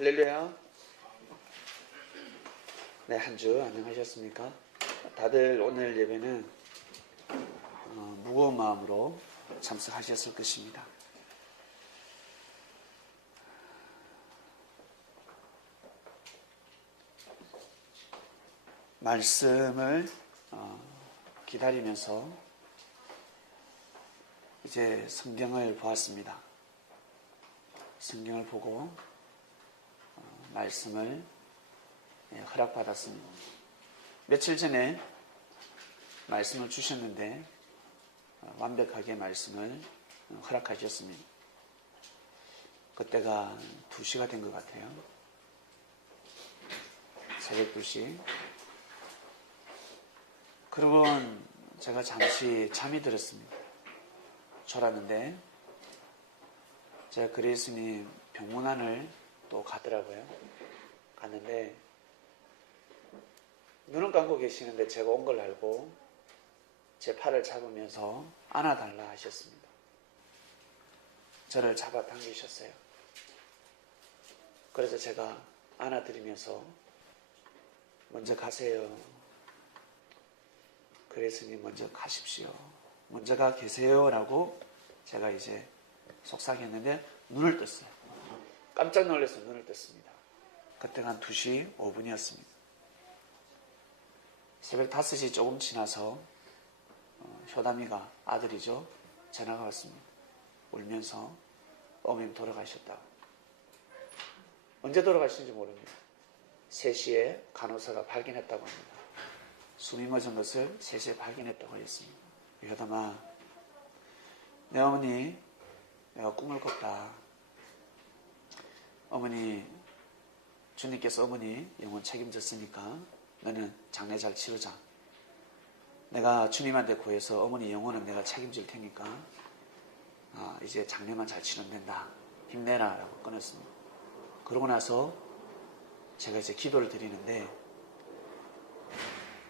할렐루야. 네, 한 주 안녕하셨습니까? 다들 오늘 예배는 무거운 마음으로 참석하셨을 것입니다. 말씀을 기다리면서 이제 성경을 보았습니다. 성경을 보고 말씀을 허락받았습니다. 며칠 전에 말씀을 주셨는데 완벽하게 말씀을 허락하셨습니다. 그때가 2시가 된 것 같아요. 새벽 2시. 그러곤 제가 잠시 잠이 들었습니다. 졸았는데 제가 그리스님 병문안을 또 가더라고요. 갔는데 눈은 감고 계시는데 제가 온 걸 알고 제 팔을 잡으면서 안아달라 하셨습니다. 저를 잡아 당기셨어요. 그래서 제가 안아드리면서 먼저 가세요. 그리스님 먼저 가십시오. 먼저 가 계세요 라고 제가 이제 속삭였는데 눈을 떴어요. 깜짝 놀라서 눈을 떴습니다. 그때가 한 2시 5분이었습니다. 새벽 5시 조금 지나서 효담이가 아들이죠. 전화가 왔습니다. 울면서 어머님 돌아가셨다고. 언제 돌아가신지 모릅니다. 3시에 간호사가 발견했다고 합니다. 숨이 멎은 것을 3시에 발견했다고 했습니다. 효담아, 내 어머니 내가 꿈을 꿨다. 어머니, 주님께서 어머니 영혼 책임졌으니까 너는 장례 잘 치르자. 내가 주님한테 구해서 어머니 영혼은 내가 책임질 테니까 이제 장례만 잘 치르면 된다. 힘내라 라고 끊었습니다. 그러고 나서 제가 이제 기도를 드리는데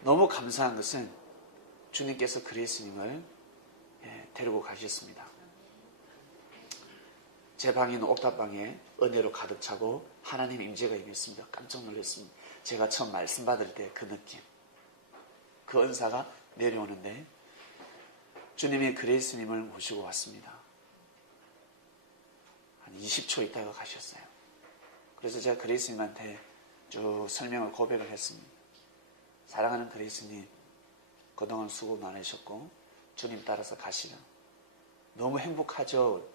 너무 감사한 것은 주님께서 그리스님을 데리고 가셨습니다. 제 방에 있는 옥탑방에 은혜로 가득 차고 하나님 임재가 임했습니다. 깜짝 놀랐습니다. 제가 처음 말씀 받을 때 그 느낌, 그 은사가 내려오는데 주님이 그리스님을 모시고 왔습니다. 한 20초 있다가 가셨어요. 그래서 제가 그리스님한테 쭉 설명을 고백을 했습니다. 사랑하는 그리스님, 그동안 수고 많으셨고 주님 따라서 가시면 너무 행복하죠.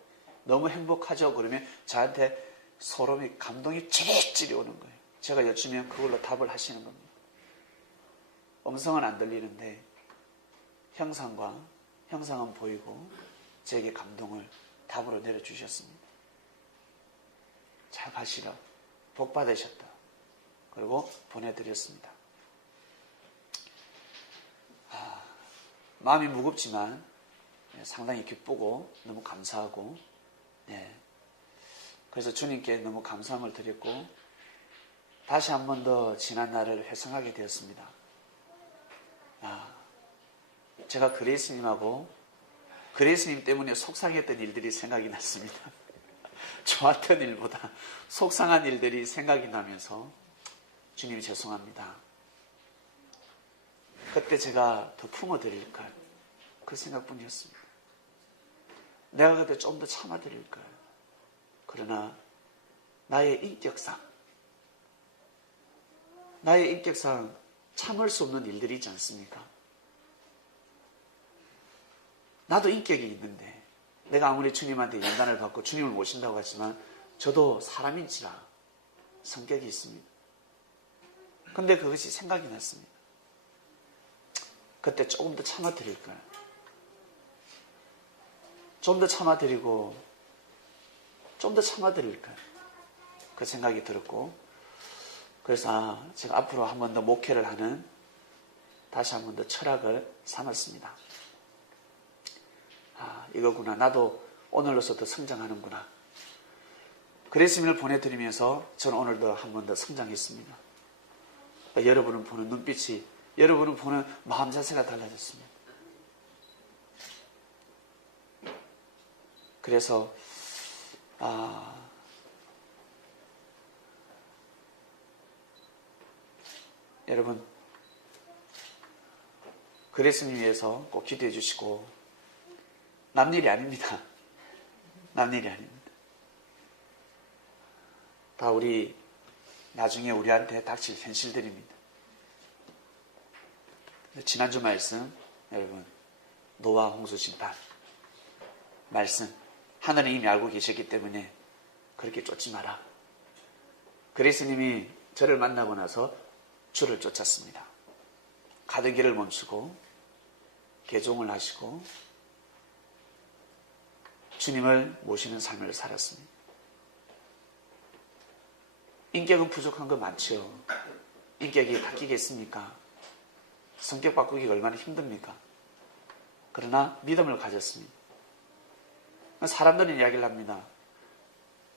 너무 행복하죠. 그러면 저한테 소름이 감동이 찌릿찌릿 오는 거예요. 제가 여쭈면 그걸로 답을 하시는 겁니다. 음성은 안 들리는데 형상은 보이고 제게 감동을 답으로 내려주셨습니다. 잘 가시라. 복 받으셨다. 그리고 보내드렸습니다. 마음이 무겁지만 상당히 기쁘고 너무 감사하고 그래서 주님께 너무 감사함을 드렸고 다시 한 번 더 지난 날을 회상하게 되었습니다. 제가 그리스님하고 그리스님 때문에 속상했던 일들이 생각이 났습니다. 좋았던 일보다 속상한 일들이 생각이 나면서 주님 죄송합니다. 그때 제가 더 품어드릴걸 그 생각뿐이었습니다. 내가 그때 좀 더 참아드릴걸. 그러나 나의 인격상 참을 수 없는 일들이 있지 않습니까? 나도 인격이 있는데 내가 아무리 주님한테 연단을 받고 주님을 모신다고 하지만 저도 사람인지라 성격이 있습니다. 근데 그것이 생각이 났습니다. 그때 조금 더 참아드릴걸. 좀 더 참아드리고 좀 더 참아드릴걸. 그 생각이 들었고 그래서 제가 앞으로 한 번 더 목회를 하는 다시 한 번 더 철학을 삼았습니다. 이거구나. 나도 오늘로서 더 성장하는구나. 그리스님을 보내드리면서 저는 오늘도 한 번 더 성장했습니다. 여러분을 보는 눈빛이, 여러분을 보는 마음 자세가 달라졌습니다. 그래서 여러분, 그리스도님 위해서 꼭 기도해 주시고, 남일이 아닙니다. 남일이 아닙니다. 다 우리 나중에 우리한테 닥칠 현실들입니다. 지난주 말씀, 여러분, 노아 홍수 심판 말씀, 하늘은 이미 알고 계셨기 때문에 그렇게 쫓지 마라. 그리스님이 저를 만나고 나서 주를 쫓았습니다. 가던 길을 멈추고 개종을 하시고 주님을 모시는 삶을 살았습니다. 인격은 부족한 거 많죠. 인격이 바뀌겠습니까? 성격 바꾸기가 얼마나 힘듭니까? 그러나 믿음을 가졌습니다. 사람들은 이야기를 합니다.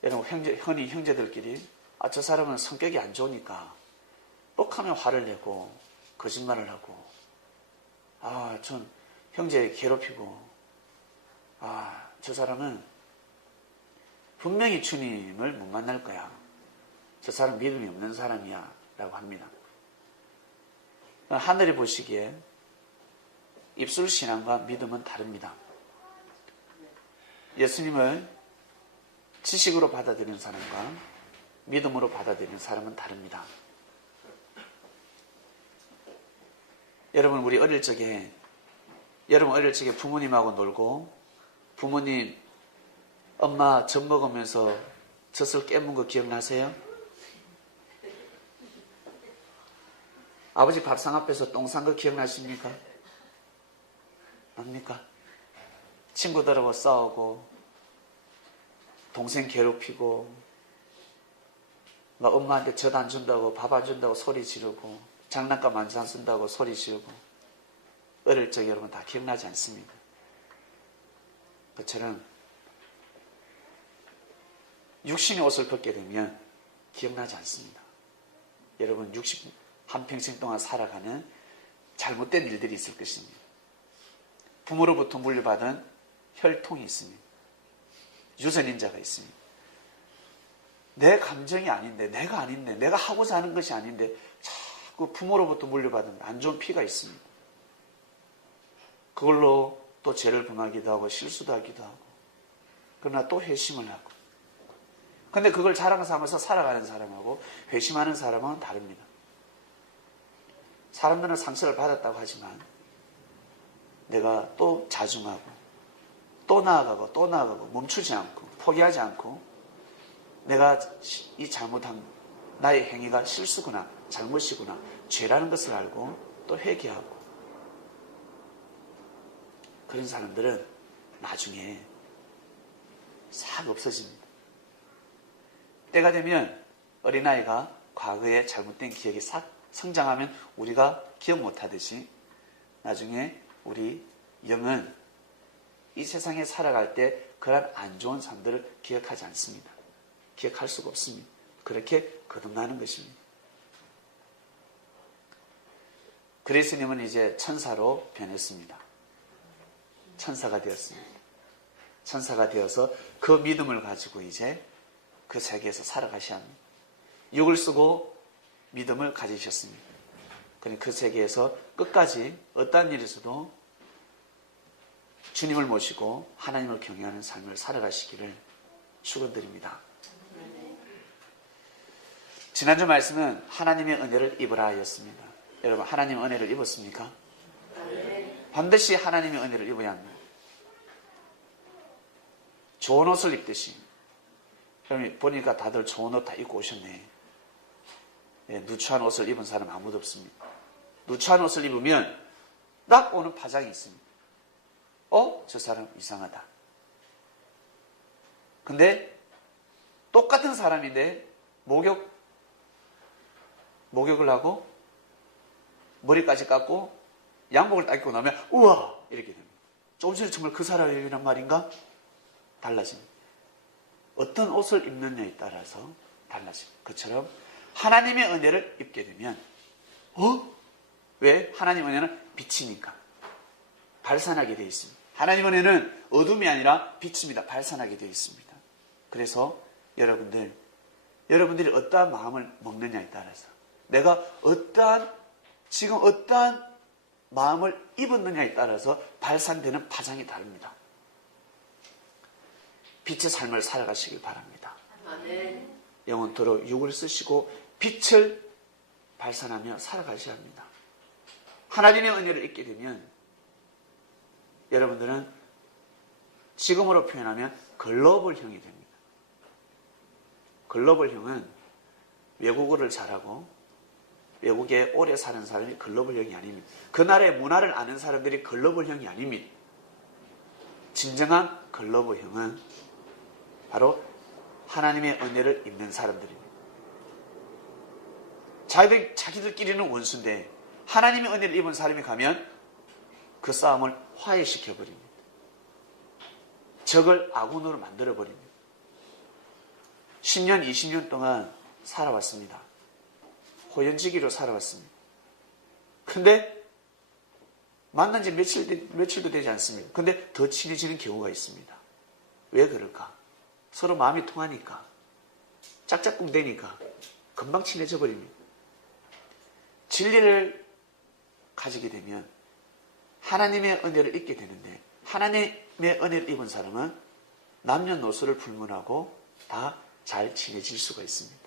여러분, 흔히 형제들끼리 저 사람은 성격이 안 좋으니까 뻑하면 화를 내고 거짓말을 하고 전 형제 괴롭히고 저 사람은 분명히 주님을 못 만날 거야. 저 사람 믿음이 없는 사람이야 라고 합니다. 하늘이 보시기에 입술신앙과 믿음은 다릅니다. 예수님을 지식으로 받아들이는 사람과 믿음으로 받아들이는 사람은 다릅니다. 여러분, 우리 어릴 적에 부모님하고 놀고 부모님 엄마 젖 먹으면서 젖을 깨문 거 기억나세요? 아버지 밥상 앞에서 똥 싼 거 기억나십니까? 압니까? 친구들하고 싸우고 동생 괴롭히고 막 엄마한테 젖 안 준다고 밥 안 준다고 소리 지르고 장난감 안 쓴다고 소리 지르고 어릴 적 여러분 다 기억나지 않습니까? 그처럼 육신의 옷을 벗게 되면 기억나지 않습니다. 여러분 한평생 동안 살아가는 잘못된 일들이 있을 것입니다. 부모로부터 물려받은 혈통이 있습니다. 유전인자가 있습니다. 내 감정이 아닌데, 내가 아닌데, 내가 하고자 하는 것이 아닌데 자꾸 부모로부터 물려받은 안 좋은 피가 있습니다. 그걸로 또 죄를 범하기도 하고 실수도 하기도 하고 그러나 또 회심을 하고 근데 그걸 자랑 삼아서 살아가는 사람하고 회심하는 사람은 다릅니다. 사람들은 상처를 받았다고 하지만 내가 또 자중하고 또 나아가고 또 나아가고 멈추지 않고 포기하지 않고 내가 이 잘못한 나의 행위가 실수구나 잘못이구나 죄라는 것을 알고 또 회개하고 그런 사람들은 나중에 싹 없어집니다. 때가 되면 어린아이가 과거의 잘못된 기억이 싹 성장하면 우리가 기억 못하듯이 나중에 우리 영은 이 세상에 살아갈 때 그런 안 좋은 삶들을 기억하지 않습니다. 기억할 수가 없습니다. 그렇게 거듭나는 것입니다. 그리스님은 이제 천사로 변했습니다. 천사가 되었습니다. 천사가 되어서 그 믿음을 가지고 이제 그 세계에서 살아가셔야 합니다. 육을 쓰고 믿음을 가지셨습니다. 그러니 그 세계에서 끝까지 어떠한 일에서도 주님을 모시고 하나님을 경외하는 삶을 살아가시기를 축원드립니다. 지난주 말씀은 하나님의 은혜를 입으라 였습니다. 여러분, 하나님의 은혜를 입었습니까? 반드시 하나님의 은혜를 입어야 합니다. 좋은 옷을 입듯이. 여러분, 보니까 다들 좋은 옷 다 입고 오셨네. 누추한 옷을 입은 사람 아무도 없습니다. 누추한 옷을 입으면 딱 오는 파장이 있습니다. 저 사람 이상하다. 근데 똑같은 사람인데 목욕을 하고 머리까지 깎고 양복을 딱 입고 나면 우와 이렇게 됩니다. 조금 전에 정말 그 사람이란 말인가? 달라집니다. 어떤 옷을 입느냐에 따라서 달라집니다. 그처럼 하나님의 은혜를 입게 되면 왜? 하나님의 은혜는 빛이니까 발산하게 되어 있습니다. 하나님의 은혜는 어둠이 아니라 빛입니다. 발산하게 되어 있습니다. 그래서 여러분들이 어떠한 마음을 먹느냐에 따라서 내가 어떠한 지금 어떠한 마음을 입었느냐에 따라서 발산되는 파장이 다릅니다. 빛의 삶을 살아가시길 바랍니다. 아멘. 영원토록 육을 쓰시고 빛을 발산하며 살아가셔야 합니다. 하나님의 은혜를 잊게 되면 여러분들은 지금으로 표현하면 글로벌형이 됩니다. 글로벌형은 외국어를 잘하고 외국에 오래 사는 사람이 글로벌형이 아닙니다. 그 나라의 문화를 아는 사람들이 글로벌형이 아닙니다. 진정한 글로벌형은 바로 하나님의 은혜를 입는 사람들입니다. 자기들끼리는 원수인데 하나님의 은혜를 입은 사람이 가면 그 싸움을 화해시켜버립니다. 적을 아군으로 만들어버립니다. 10년, 20년 동안 살아왔습니다. 호연지기로 살아왔습니다. 근데 만난 지 며칠도 되지 않습니다. 근데 더 친해지는 경우가 있습니다. 왜 그럴까? 서로 마음이 통하니까, 짝짝꿍 되니까 금방 친해져 버립니다. 진리를 가지게 되면 하나님의 은혜를 잊게 되는데, 하나님의 은혜를 입은 사람은 남녀노소를 불문하고 다 잘 친해질 수가 있습니다.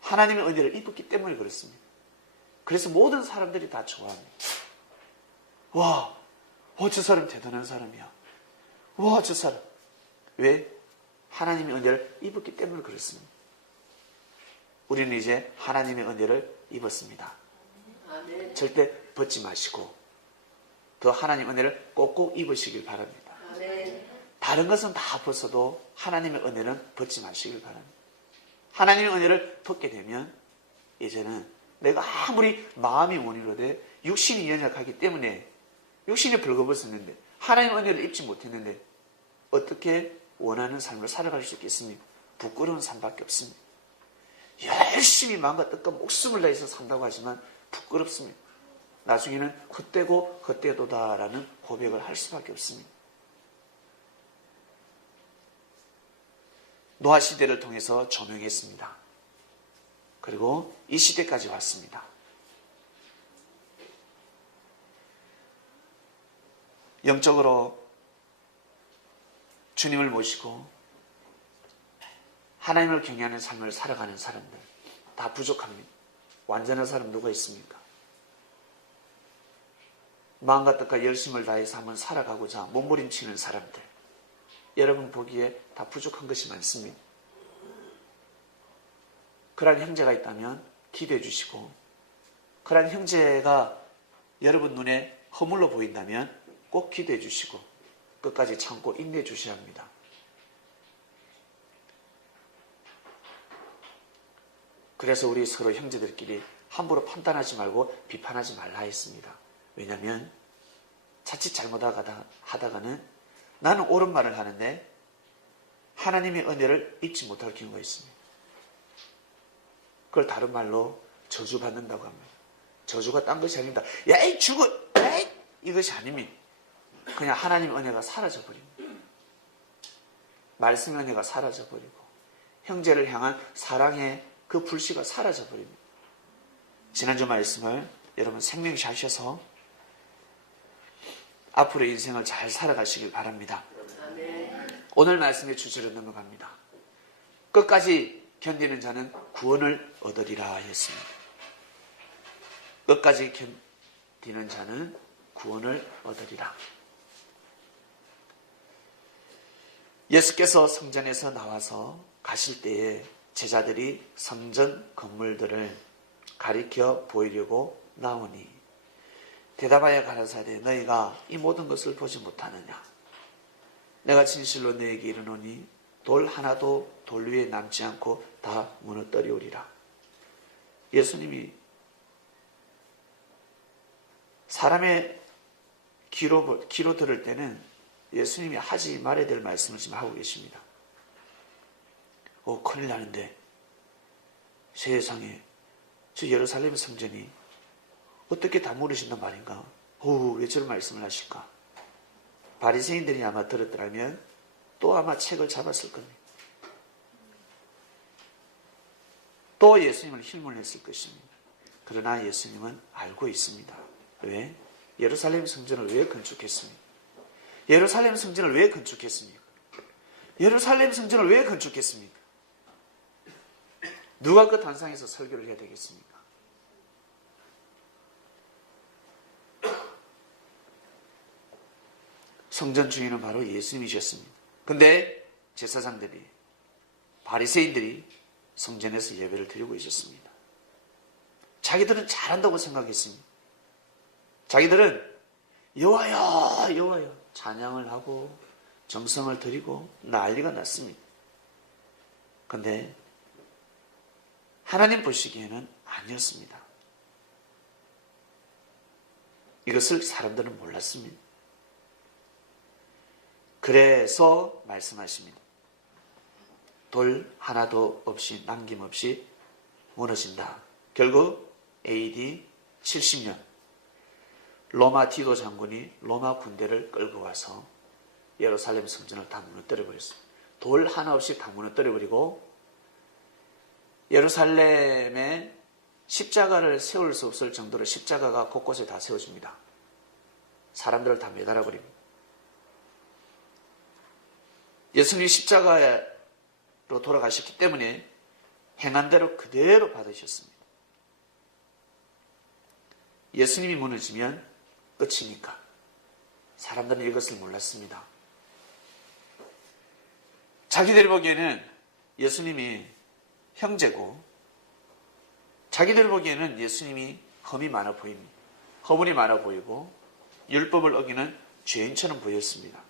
하나님의 은혜를 입었기 때문에 그렇습니다. 그래서 모든 사람들이 다 좋아합니다. 와, 저 사람 대단한 사람이야. 와, 저 사람. 왜? 하나님의 은혜를 입었기 때문에 그렇습니다. 우리는 이제 하나님의 은혜를 입었습니다. 아멘. 절대 벗지 마시고 더 하나님의 은혜를 꼭꼭 입으시길 바랍니다. 아멘. 다른 것은 다 벗어도 하나님의 은혜는 벗지 마시길 바랍니다. 하나님의 은혜를 벗게 되면 이제는 내가 아무리 마음이 원이로되 육신이 연약하기 때문에 육신이 벌거벗었는데 하나님의 은혜를 입지 못했는데 어떻게 원하는 삶을 살아갈 수 있겠습니까? 부끄러운 삶밖에 없습니다. 열심히 마음과 뜻과 목숨을 다해서 산다고 하지만 부끄럽습니다. 나중에는 헛되고 헛되도다라는 고백을 할 수밖에 없습니다. 노아 시대를 통해서 조명했습니다. 그리고 이 시대까지 왔습니다. 영적으로 주님을 모시고 하나님을 경외하는 삶을 살아가는 사람들 다 부족합니다. 완전한 사람 누가 있습니까? 마음과 뜻과 열심을 다해서 한번 살아가고자 몸부림치는 사람들, 여러분 보기에 다 부족한 것이 많습니다. 그러한 형제가 있다면 기도해 주시고, 그러한 형제가 여러분 눈에 허물로 보인다면 꼭 기도해 주시고 끝까지 참고 인내해 주셔야 합니다. 그래서 우리 서로 형제들끼리 함부로 판단하지 말고 비판하지 말라 했습니다. 왜냐하면 자칫 잘못하다가는 나는 옳은 말을 하는데 하나님의 은혜를 잊지 못할 경우가 있습니다. 그걸 다른 말로 저주받는다고 합니다. 저주가 딴 것이 아닙니다. 야, 이 죽어! 에이! 이것이 아닙니다. 그냥 하나님의 은혜가 사라져버립니다. 말씀의 은혜가 사라져버리고 형제를 향한 사랑의 그 불씨가 사라져버립니다. 지난주 말씀을 여러분 생명시 하셔서 앞으로 인생을 잘 살아가시길 바랍니다. 오늘 말씀의 주제로 넘어갑니다. 끝까지 견디는 자는 구원을 얻으리라 했습니다. 끝까지 견디는 자는 구원을 얻으리라. 예수께서 성전에서 나와서 가실 때에 제자들이 성전 건물들을 가리켜 보이려고 나오니 대답하여 가라사대 너희가 이 모든 것을 보지 못하느냐? 내가 진실로 너희에게 이르노니 돌 하나도 돌 위에 남지 않고 다 무너뜨리오리라. 예수님이 사람의 귀로 들을 때는 예수님이 하지 말아야 될 말씀을 지금 하고 계십니다. 큰일 나는데 세상에 저 예루살렘 성전이 어떻게 다 무너진단 말인가? 왜 저런 말씀을 하실까? 바리새인들이 아마 들었더라면 또 아마 책을 잡았을 겁니다. 또 예수님을 힐문했을 것입니다. 그러나 예수님은 알고 있습니다. 왜? 예루살렘 성전을 왜 건축했습니까? 예루살렘 성전을 왜 건축했습니까? 예루살렘 성전을 왜 건축했습니까? 누가 그 단상에서 설교를 해야 되겠습니까? 성전 주인은 바로 예수님이셨습니다. 근데 제사장들이, 바리새인들이 성전에서 예배를 드리고 있었습니다. 자기들은 잘한다고 생각했습니다. 자기들은 여호와여 여호와여 찬양을 하고 정성을 드리고 난리가 났습니다. 근데 하나님 보시기에는 아니었습니다. 이것을 사람들은 몰랐습니다. 그래서 말씀하십니다. 돌 하나도 없이 남김없이 무너진다. 결국 AD 70년 로마 디도 장군이 로마 군대를 끌고 와서 예루살렘 성전을 다 무너뜨려 버렸습니다. 돌 하나 없이 다 무너뜨려 버리고 예루살렘에 십자가를 세울 수 없을 정도로 십자가가 곳곳에 다 세워집니다. 사람들을 다 매달아 버립니다. 예수님이 십자가로 돌아가셨기 때문에 행한 대로 그대로 받으셨습니다. 예수님이 무너지면 끝이니까 사람들은 이것을 몰랐습니다. 자기들이 보기에는 예수님이 형제고 자기들 보기에는 예수님이 험이 많아 보입니다. 허물이 많아 보이고 율법을 어기는 죄인처럼 보였습니다.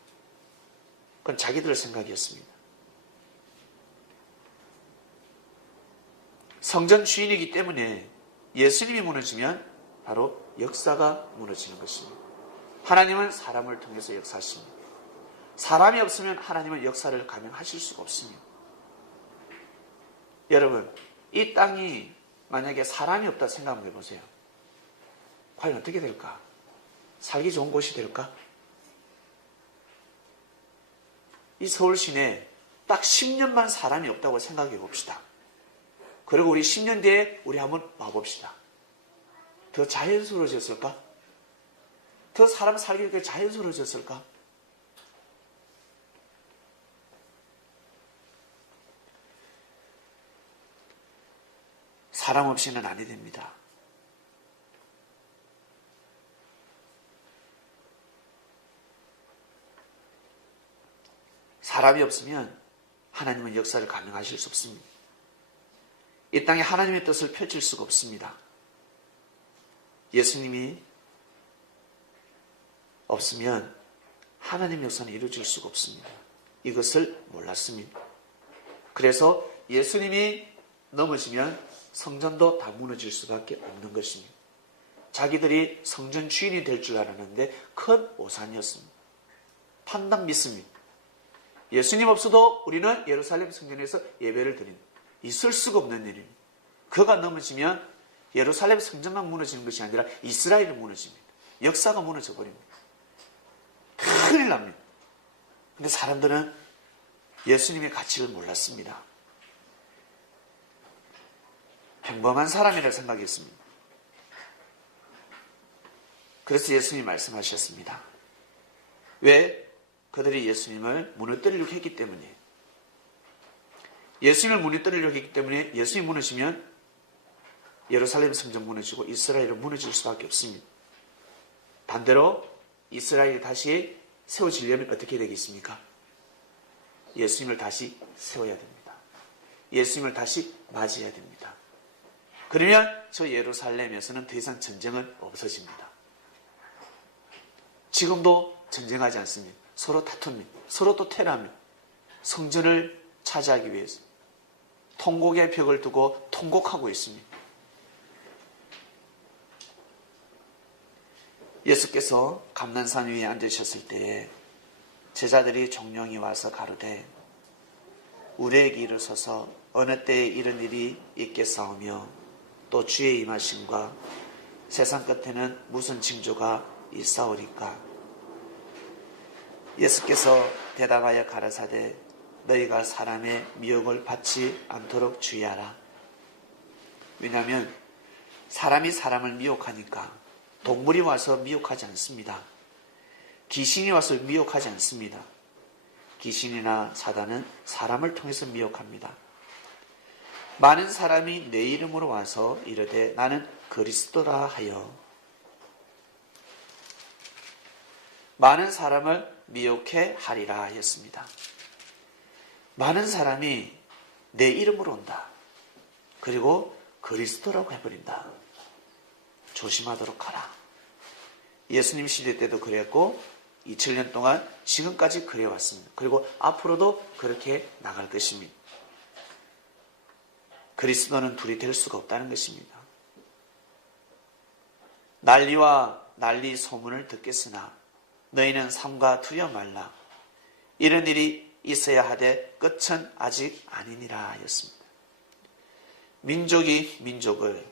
그건 자기들의 생각이었습니다. 성전 주인이기 때문에 예수님이 무너지면 바로 역사가 무너지는 것입니다. 하나님은 사람을 통해서 역사하십니다. 사람이 없으면 하나님은 역사를 감행하실 수가 없습니다. 여러분, 이 땅이 만약에 사람이 없다 생각해 보세요. 과연 어떻게 될까? 살기 좋은 곳이 될까? 이 서울 시내에 딱 10년만 사람이 없다고 생각해 봅시다. 그리고 우리 10년 뒤에 우리 한번 와봅시다. 더 자연스러워졌을까? 더 사람 살기가 자연스러워졌을까? 사람 없이는 아니 됩니다. 사람이 없으면 하나님은 역사를 감행하실 수 없습니다. 이 땅에 하나님의 뜻을 펼칠 수가 없습니다. 예수님이 없으면 하나님의 역사는 이루어질 수가 없습니다. 이것을 몰랐습니다. 그래서 예수님이 넘어지면 성전도 다 무너질 수밖에 없는 것입니다. 자기들이 성전 주인이 될 줄 알았는데 큰 오산이었습니다. 판단 믿습니다. 예수님 없어도 우리는 예루살렘 성전에서 예배를 드립니다. 있을 수가 없는 일입니다. 그가 넘어지면 예루살렘 성전만 무너지는 것이 아니라 이스라엘이 무너집니다. 역사가 무너져 버립니다. 큰일 납니다. 근데 사람들은 예수님의 가치를 몰랐습니다. 평범한 사람이라 생각했습니다. 그래서 예수님이 말씀하셨습니다. 왜? 그들이 예수님을 무너뜨리려고 했기 때문에, 예수님을 무너뜨리려고 했기 때문에 예수님이 무너지면 예루살렘 성전 무너지고 이스라엘은 무너질 수밖에 없습니다. 반대로 이스라엘이 다시 세워지려면 어떻게 되겠습니까? 예수님을 다시 세워야 됩니다. 예수님을 다시 맞이해야 됩니다. 그러면 저 예루살렘에서는 더 이상 전쟁은 없어집니다. 지금도 전쟁하지 않습니다. 서로 다툽니다. 서로 또 테러합니다. 성전을 차지하기 위해서 통곡의 벽을 두고 통곡하고 있습니다. 예수께서 감난산 위에 앉으셨을 때에 제자들이 종령이 와서 가로되 우리에게 이르소서 어느 때에 이런 일이 있겠사오며 또 주의 임하심과 세상 끝에는 무슨 징조가 있사오리까? 예수께서 대답하여 가라사대 너희가 사람의 미혹을 받지 않도록 주의하라. 왜냐하면 사람이 사람을 미혹하니까 동물이 와서 미혹하지 않습니다. 귀신이 와서 미혹하지 않습니다. 귀신이나 사단은 사람을 통해서 미혹합니다. 많은 사람이 내 이름으로 와서 이르되 나는 그리스도라 하여 많은 사람을 미혹해 하리라 하였습니다. 많은 사람이 내 이름으로 온다. 그리고 그리스도라고 해버린다. 조심하도록 하라. 예수님 시대 때도 그랬고 2000년 동안 지금까지 그래왔습니다. 그리고 앞으로도 그렇게 나갈 것입니다. 그리스도는 둘이 될 수가 없다는 것입니다. 난리와 난리 소문을 듣겠으나 너희는 삼가 두려 말라. 이런 일이 있어야 하되 끝은 아직 아니니라 하였습니다. 민족이 민족을,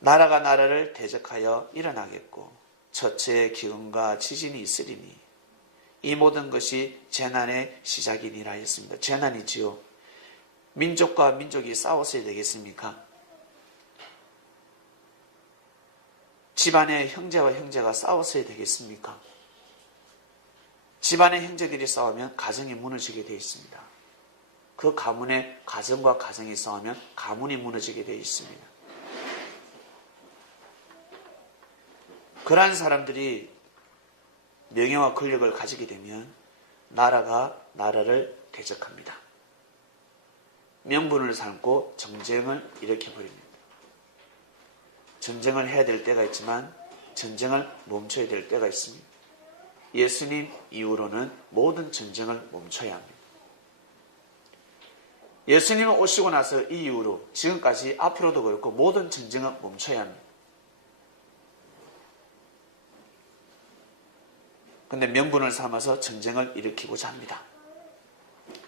나라가 나라를 대적하여 일어나겠고 첫째 기근과 지진이 있으리니 이 모든 것이 재난의 시작이니라 했습니다. 재난이지요. 민족과 민족이 싸웠어야 되겠습니까? 집안의 형제와 형제가 싸웠어야 되겠습니까? 집안의 형제들이 싸우면 가정이 무너지게 되어 있습니다. 그 가문의 가정과 가정이 싸우면 가문이 무너지게 되어 있습니다. 그러한 사람들이 명예와 권력을 가지게 되면 나라가 나라를 대적합니다. 명분을 삼고 정쟁을 일으켜버립니다. 전쟁을 해야 될 때가 있지만 전쟁을 멈춰야 될 때가 있습니다. 예수님 이후로는 모든 전쟁을 멈춰야 합니다. 예수님 오시고 나서 이 이후로 지금까지 앞으로도 그렇고 모든 전쟁은 멈춰야 합니다. 근데 명분을 삼아서 전쟁을 일으키고자 합니다.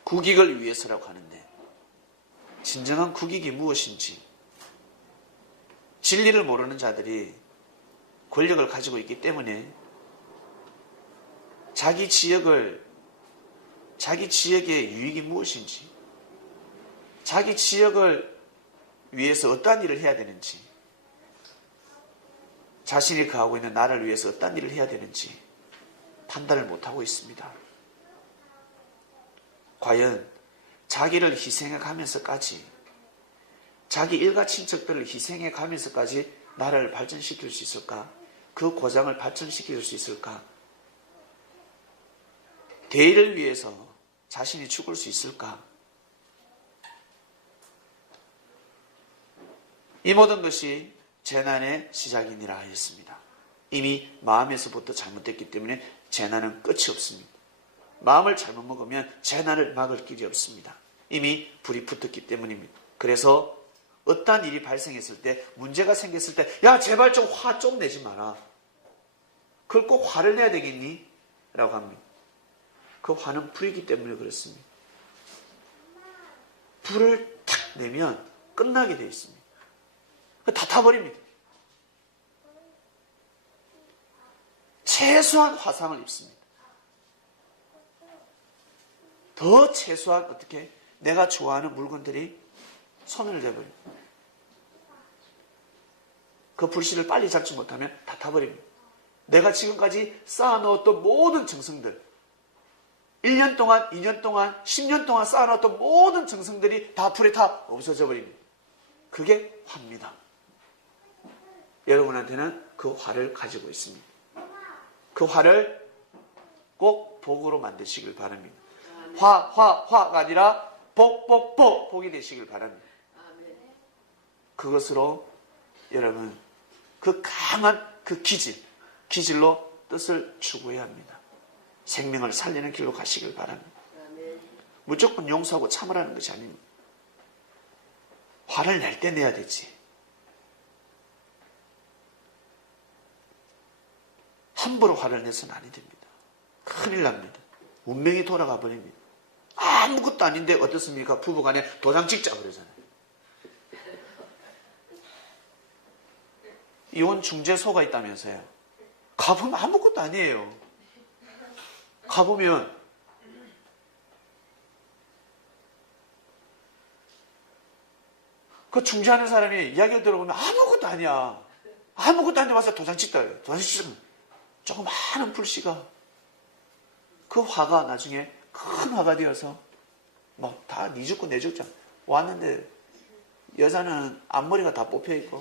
국익을 위해서라고 하는데 진정한 국익이 무엇인지 진리를 모르는 자들이 권력을 가지고 있기 때문에 자기 지역의 유익이 무엇인지, 자기 지역을 위해서 어떠한 일을 해야 되는지, 자신이 거하고 있는 나라를 위해서 어떠한 일을 해야 되는지 판단을 못하고 있습니다. 과연 자기를 희생해 가면서까지, 자기 일가 친척들을 희생해 가면서까지 나라를 발전시킬 수 있을까? 그 고장을 발전시킬 수 있을까? 대의를 위해서 자신이 죽을 수 있을까? 이 모든 것이 재난의 시작이니라 하였습니다. 이미 마음에서부터 잘못됐기 때문에 재난은 끝이 없습니다. 마음을 잘못 먹으면 재난을 막을 길이 없습니다. 이미 불이 붙었기 때문입니다. 그래서 어떠한 일이 발생했을 때, 문제가 생겼을 때, 야 제발 좀 화 좀 내지 마라. 그걸 꼭 화를 내야 되겠니? 라고 합니다. 그 화는 불이기 때문에 그렇습니다. 불을 탁 내면 끝나게 되어 있습니다. 다 타버립니다. 최소한 화상을 입습니다. 더 최소한 어떻게 내가 좋아하는 물건들이 소멸을 돼버립니다. 그 불씨를 빨리 잡지 못하면 다 타버립니다. 내가 지금까지 쌓아놓았던 모든 정성들, 1년 동안, 2년 동안, 10년 동안 쌓아놓았던 모든 정성들이 다 불에 타 없어져 버립니다. 그게 화입니다. 여러분한테는 그 화를 가지고 있습니다. 그 화를 꼭 복으로 만드시길 바랍니다. 화가 아니라 복이 되시길 바랍니다. 그것으로 여러분 그 강한 그 기질로 뜻을 추구해야 합니다. 생명을 살리는 길로 가시길 바랍니다. 무조건 용서하고 참으라는 것이 아닙니다. 화를 낼 때 내야 되지. 함부로 화를 내서는 아니 됩니다. 큰일 납니다. 운명이 돌아가 버립니다. 아무것도 아닌데 어떻습니까? 부부간에 도장 찍자 그러잖아요. 이혼 중재소가 있다면서요. 가보면 아무것도 아니에요. 가보면 그 중재하는 사람이 이야기를 들어보면 아무것도 아니야. 아무것도 아닌데 와서 도장치 떠요. 도장치 치면 조금 많은 불씨가 그 화가 나중에 큰 화가 되어서 막 다 니 죽고 내 죽자 왔는데 여자는 앞머리가 다 뽑혀 있고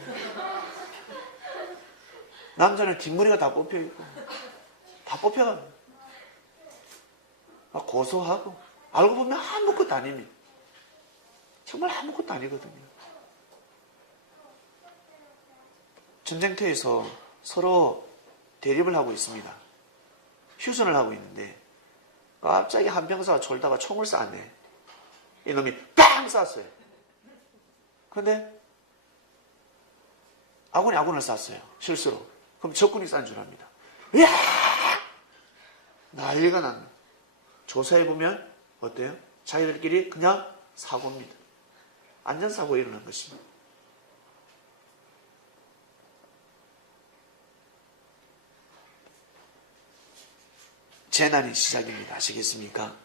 남자는 뒷머리가 다 뽑혀 있고 다 뽑혀가요. 막 고소하고 알고 보면 아무것도 아닙니다. 정말 아무것도 아니거든요. 전쟁터에서 서로 대립을 하고 있습니다. 휴전을 하고 있는데 갑자기 한 병사가 졸다가 총을 쐈네. 이놈이 빵 쐈어요. 그런데 아군이 아군을 쐈어요. 실수로. 그럼 적군이 싼 줄 압니다. 이야! 난리가 납니다. 조사해보면 어때요? 자기들끼리 그냥 사고입니다. 안전사고가 일어난 것입니다. 재난이 시작입니다. 아시겠습니까?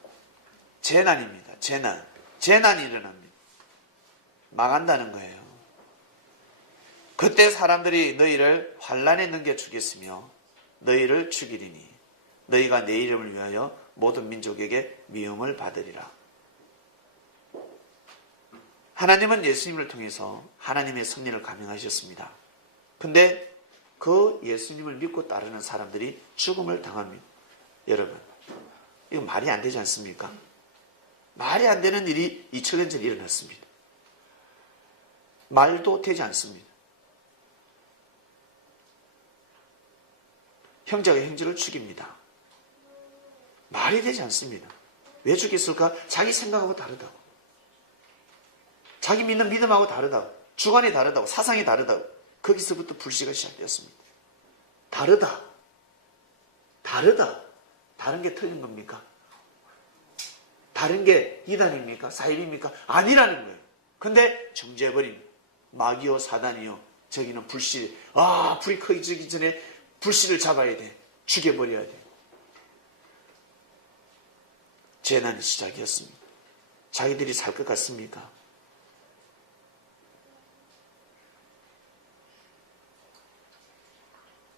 재난입니다. 재난이 일어납니다. 망한다는 거예요. 그때 사람들이 너희를 환란에 넘겨주겠으며 너희를 죽이리니 너희가 내 이름을 위하여 모든 민족에게 미움을 받으리라. 하나님은 예수님을 통해서 하나님의 섭리를 감행하셨습니다. 근데 그 예수님을 믿고 따르는 사람들이 죽음을 당합니다. 여러분, 이거 말이 안 되지 않습니까? 말이 안 되는 일이 2000년 전에 일어났습니다. 말도 되지 않습니다. 형제가 형제를 죽입니다. 말이 되지 않습니다. 왜 죽였을까? 자기 생각하고 다르다고. 자기 믿는 믿음하고 다르다고. 주관이 다르다고. 사상이 다르다고. 거기서부터 불씨가 시작되었습니다. 다르다. 다른 게 틀린 겁니까? 다른 게 이단입니까? 사입입니까? 아니라는 거예요. 근데 정죄해버립니다. 마귀요 사단이요. 저기는 불씨. 불이 커지기 전에 불씨를 잡아야 돼. 죽여버려야 돼. 재난의 시작이었습니다. 자기들이 살 것 같습니까?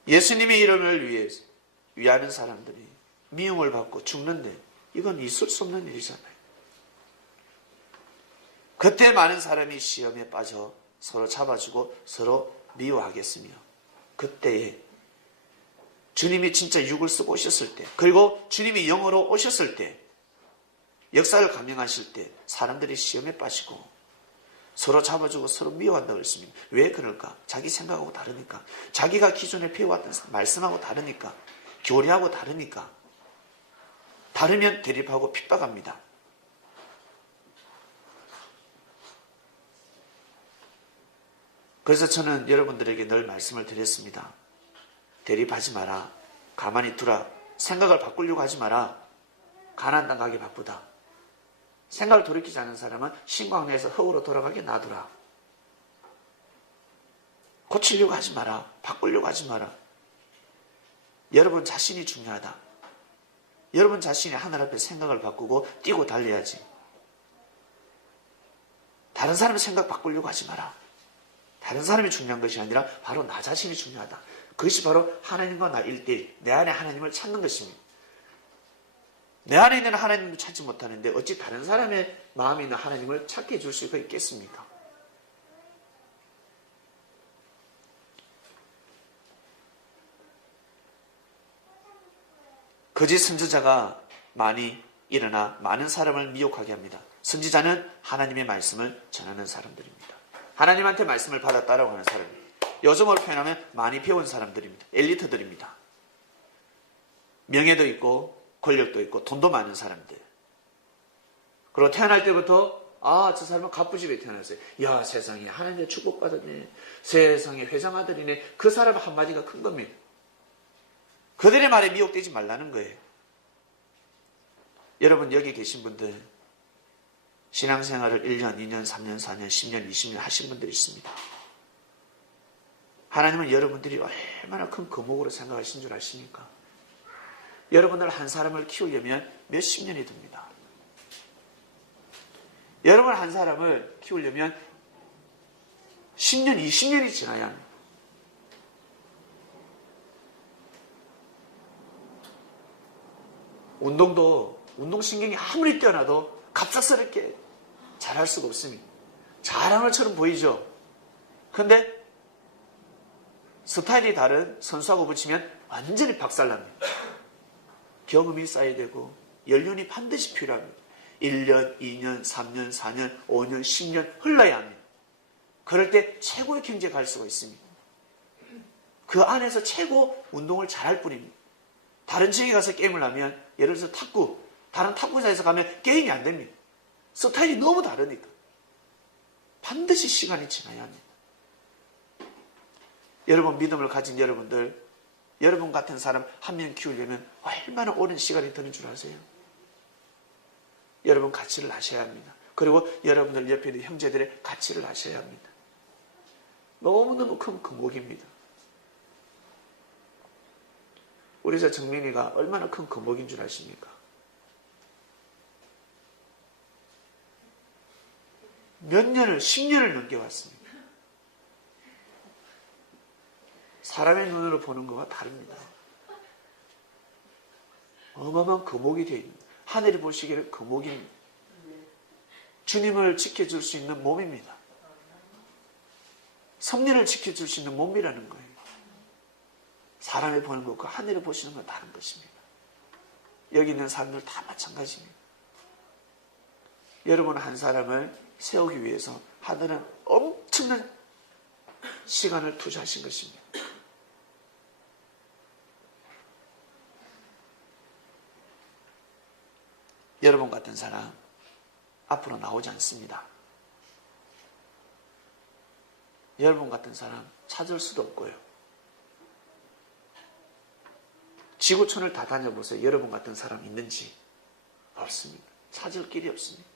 예수님의 이름을 위하는 사람들이 미움을 받고 죽는데 이건 있을 수 없는 일이잖아요. 그때 많은 사람이 시험에 빠져 서로 잡아주고 서로 미워하겠으며 그때에 주님이 진짜 육을 쓰고 오셨을 때 그리고 주님이 영으로 오셨을 때 역사를 감행하실 때 사람들이 시험에 빠지고 서로 잡아주고 서로 미워한다고 했습니다. 왜 그럴까? 자기 생각하고 다르니까. 자기가 기존에 배워왔던 말씀하고 다르니까. 교리하고 다르니까. 다르면 대립하고 핍박합니다. 그래서 저는 여러분들에게 늘 말씀을 드렸습니다. 대립하지 마라. 가만히 두라. 생각을 바꾸려고 하지 마라. 가나안 땅 가기 바쁘다. 생각을 돌이키지 않은 사람은 신광야에서 흙으로 돌아가게 놔두라. 고치려고 하지 마라. 바꾸려고 하지 마라. 여러분 자신이 중요하다. 여러분 자신이 하늘 앞에 생각을 바꾸고 뛰고 달려야지. 다른 사람의 생각 바꾸려고 하지 마라. 다른 사람이 중요한 것이 아니라 바로 나 자신이 중요하다. 그것이 바로 하나님과 나 1대1. 내 안에 하나님을 찾는 것입니다. 내 안에 있는 하나님을 찾지 못하는데 어찌 다른 사람의 마음에 있는 하나님을 찾게 해줄 수가 있겠습니까? 거짓 선지자가 많이 일어나 많은 사람을 미혹하게 합니다. 선지자는 하나님의 말씀을 전하는 사람들입니다. 하나님한테 말씀을 받아 따라가는 사람입니다. 요즘으로 표현하면 많이 배운 사람들입니다. 엘리트들입니다. 명예도 있고 권력도 있고 돈도 많은 사람들. 그리고 태어날 때부터 저 사람은 갑부집에 태어났어요. 야 세상에 하나님의 축복받았네. 세상에 회장 아들이네. 그 사람 한마디가 큰 겁니다. 그들의 말에 미혹되지 말라는 거예요. 여러분 여기 계신 분들 신앙생활을 1년, 2년, 3년, 4년, 10년, 20년 하신 분들이 있습니다. 하나님은 여러분들이 얼마나 큰 거목으로 생각하신 줄 아십니까? 여러분들 한 사람을 키우려면 몇십 년이 듭니다. 여러분 한 사람을 키우려면 10년, 20년이 지나야 합니다. 운동도 운동신경이 아무리 뛰어나도 갑작스럽게 잘할 수가 없습니다. 잘하는 것처럼 보이죠. 그런데 스타일이 다른 선수하고 붙이면 완전히 박살납니다. 경험이 쌓여야 되고 연륜이 반드시 필요합니다. 1년, 2년, 3년, 4년, 5년, 10년 흘러야 합니다. 그럴 때 최고의 경지에 갈 수가 있습니다. 그 안에서 최고 운동을 잘할 뿐입니다. 다른 지역에 가서 게임을 하면 예를 들어서 탁구, 다른 탁구장에서 가면 게임이 안 됩니다. 스타일이 너무 다르니까. 반드시 시간이 지나야 합니다. 여러분 믿음을 가진 여러분들, 여러분 같은 사람 한 명 키우려면 얼마나 오랜 시간이 드는 줄 아세요? 여러분 가치를 아셔야 합니다. 그리고 여러분들 옆에 있는 형제들의 가치를 아셔야 합니다. 너무너무 큰 금목입니다. 우리 저 정민이가 얼마나 큰 금목인 줄 아십니까? 몇 년을, 10년을 넘겨왔습니다. 사람의 눈으로 보는 것과 다릅니다. 어마어마한 금목이 되어 있습니다. 하늘이 보시기에는 금목입니다. 주님을 지켜줄 수 있는 몸입니다. 성령을 지켜줄 수 있는 몸이라는 거예요. 사람이 보는 것과 하늘이 보시는 건 다른 것입니다. 여기 있는 사람들 다 마찬가지입니다. 여러분 한 사람을 세우기 위해서 하늘은 엄청난 시간을 투자하신 것입니다. 여러분 같은 사람 앞으로 나오지 않습니다. 여러분 같은 사람 찾을 수도 없고요. 지구촌을 다 다녀보세요. 여러분 같은 사람 있는지. 없습니다. 찾을 길이 없습니다.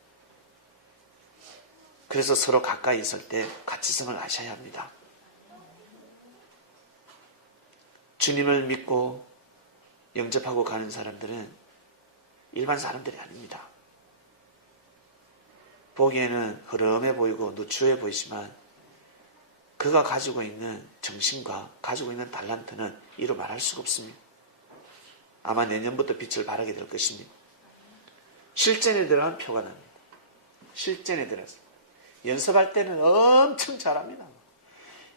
그래서 서로 가까이 있을 때 가치성을 아셔야 합니다. 주님을 믿고 영접하고 가는 사람들은 일반 사람들이 아닙니다. 보기에는 흐름해 보이고 누추해 보이지만 그가 가지고 있는 정신과 가지고 있는 달란트는 이루 말할 수가 없습니다. 아마 내년부터 빛을 발하게 될 것입니다. 실전에 들어가면 표가 납니다. 실전에 들어서 연습할 때는 엄청 잘합니다.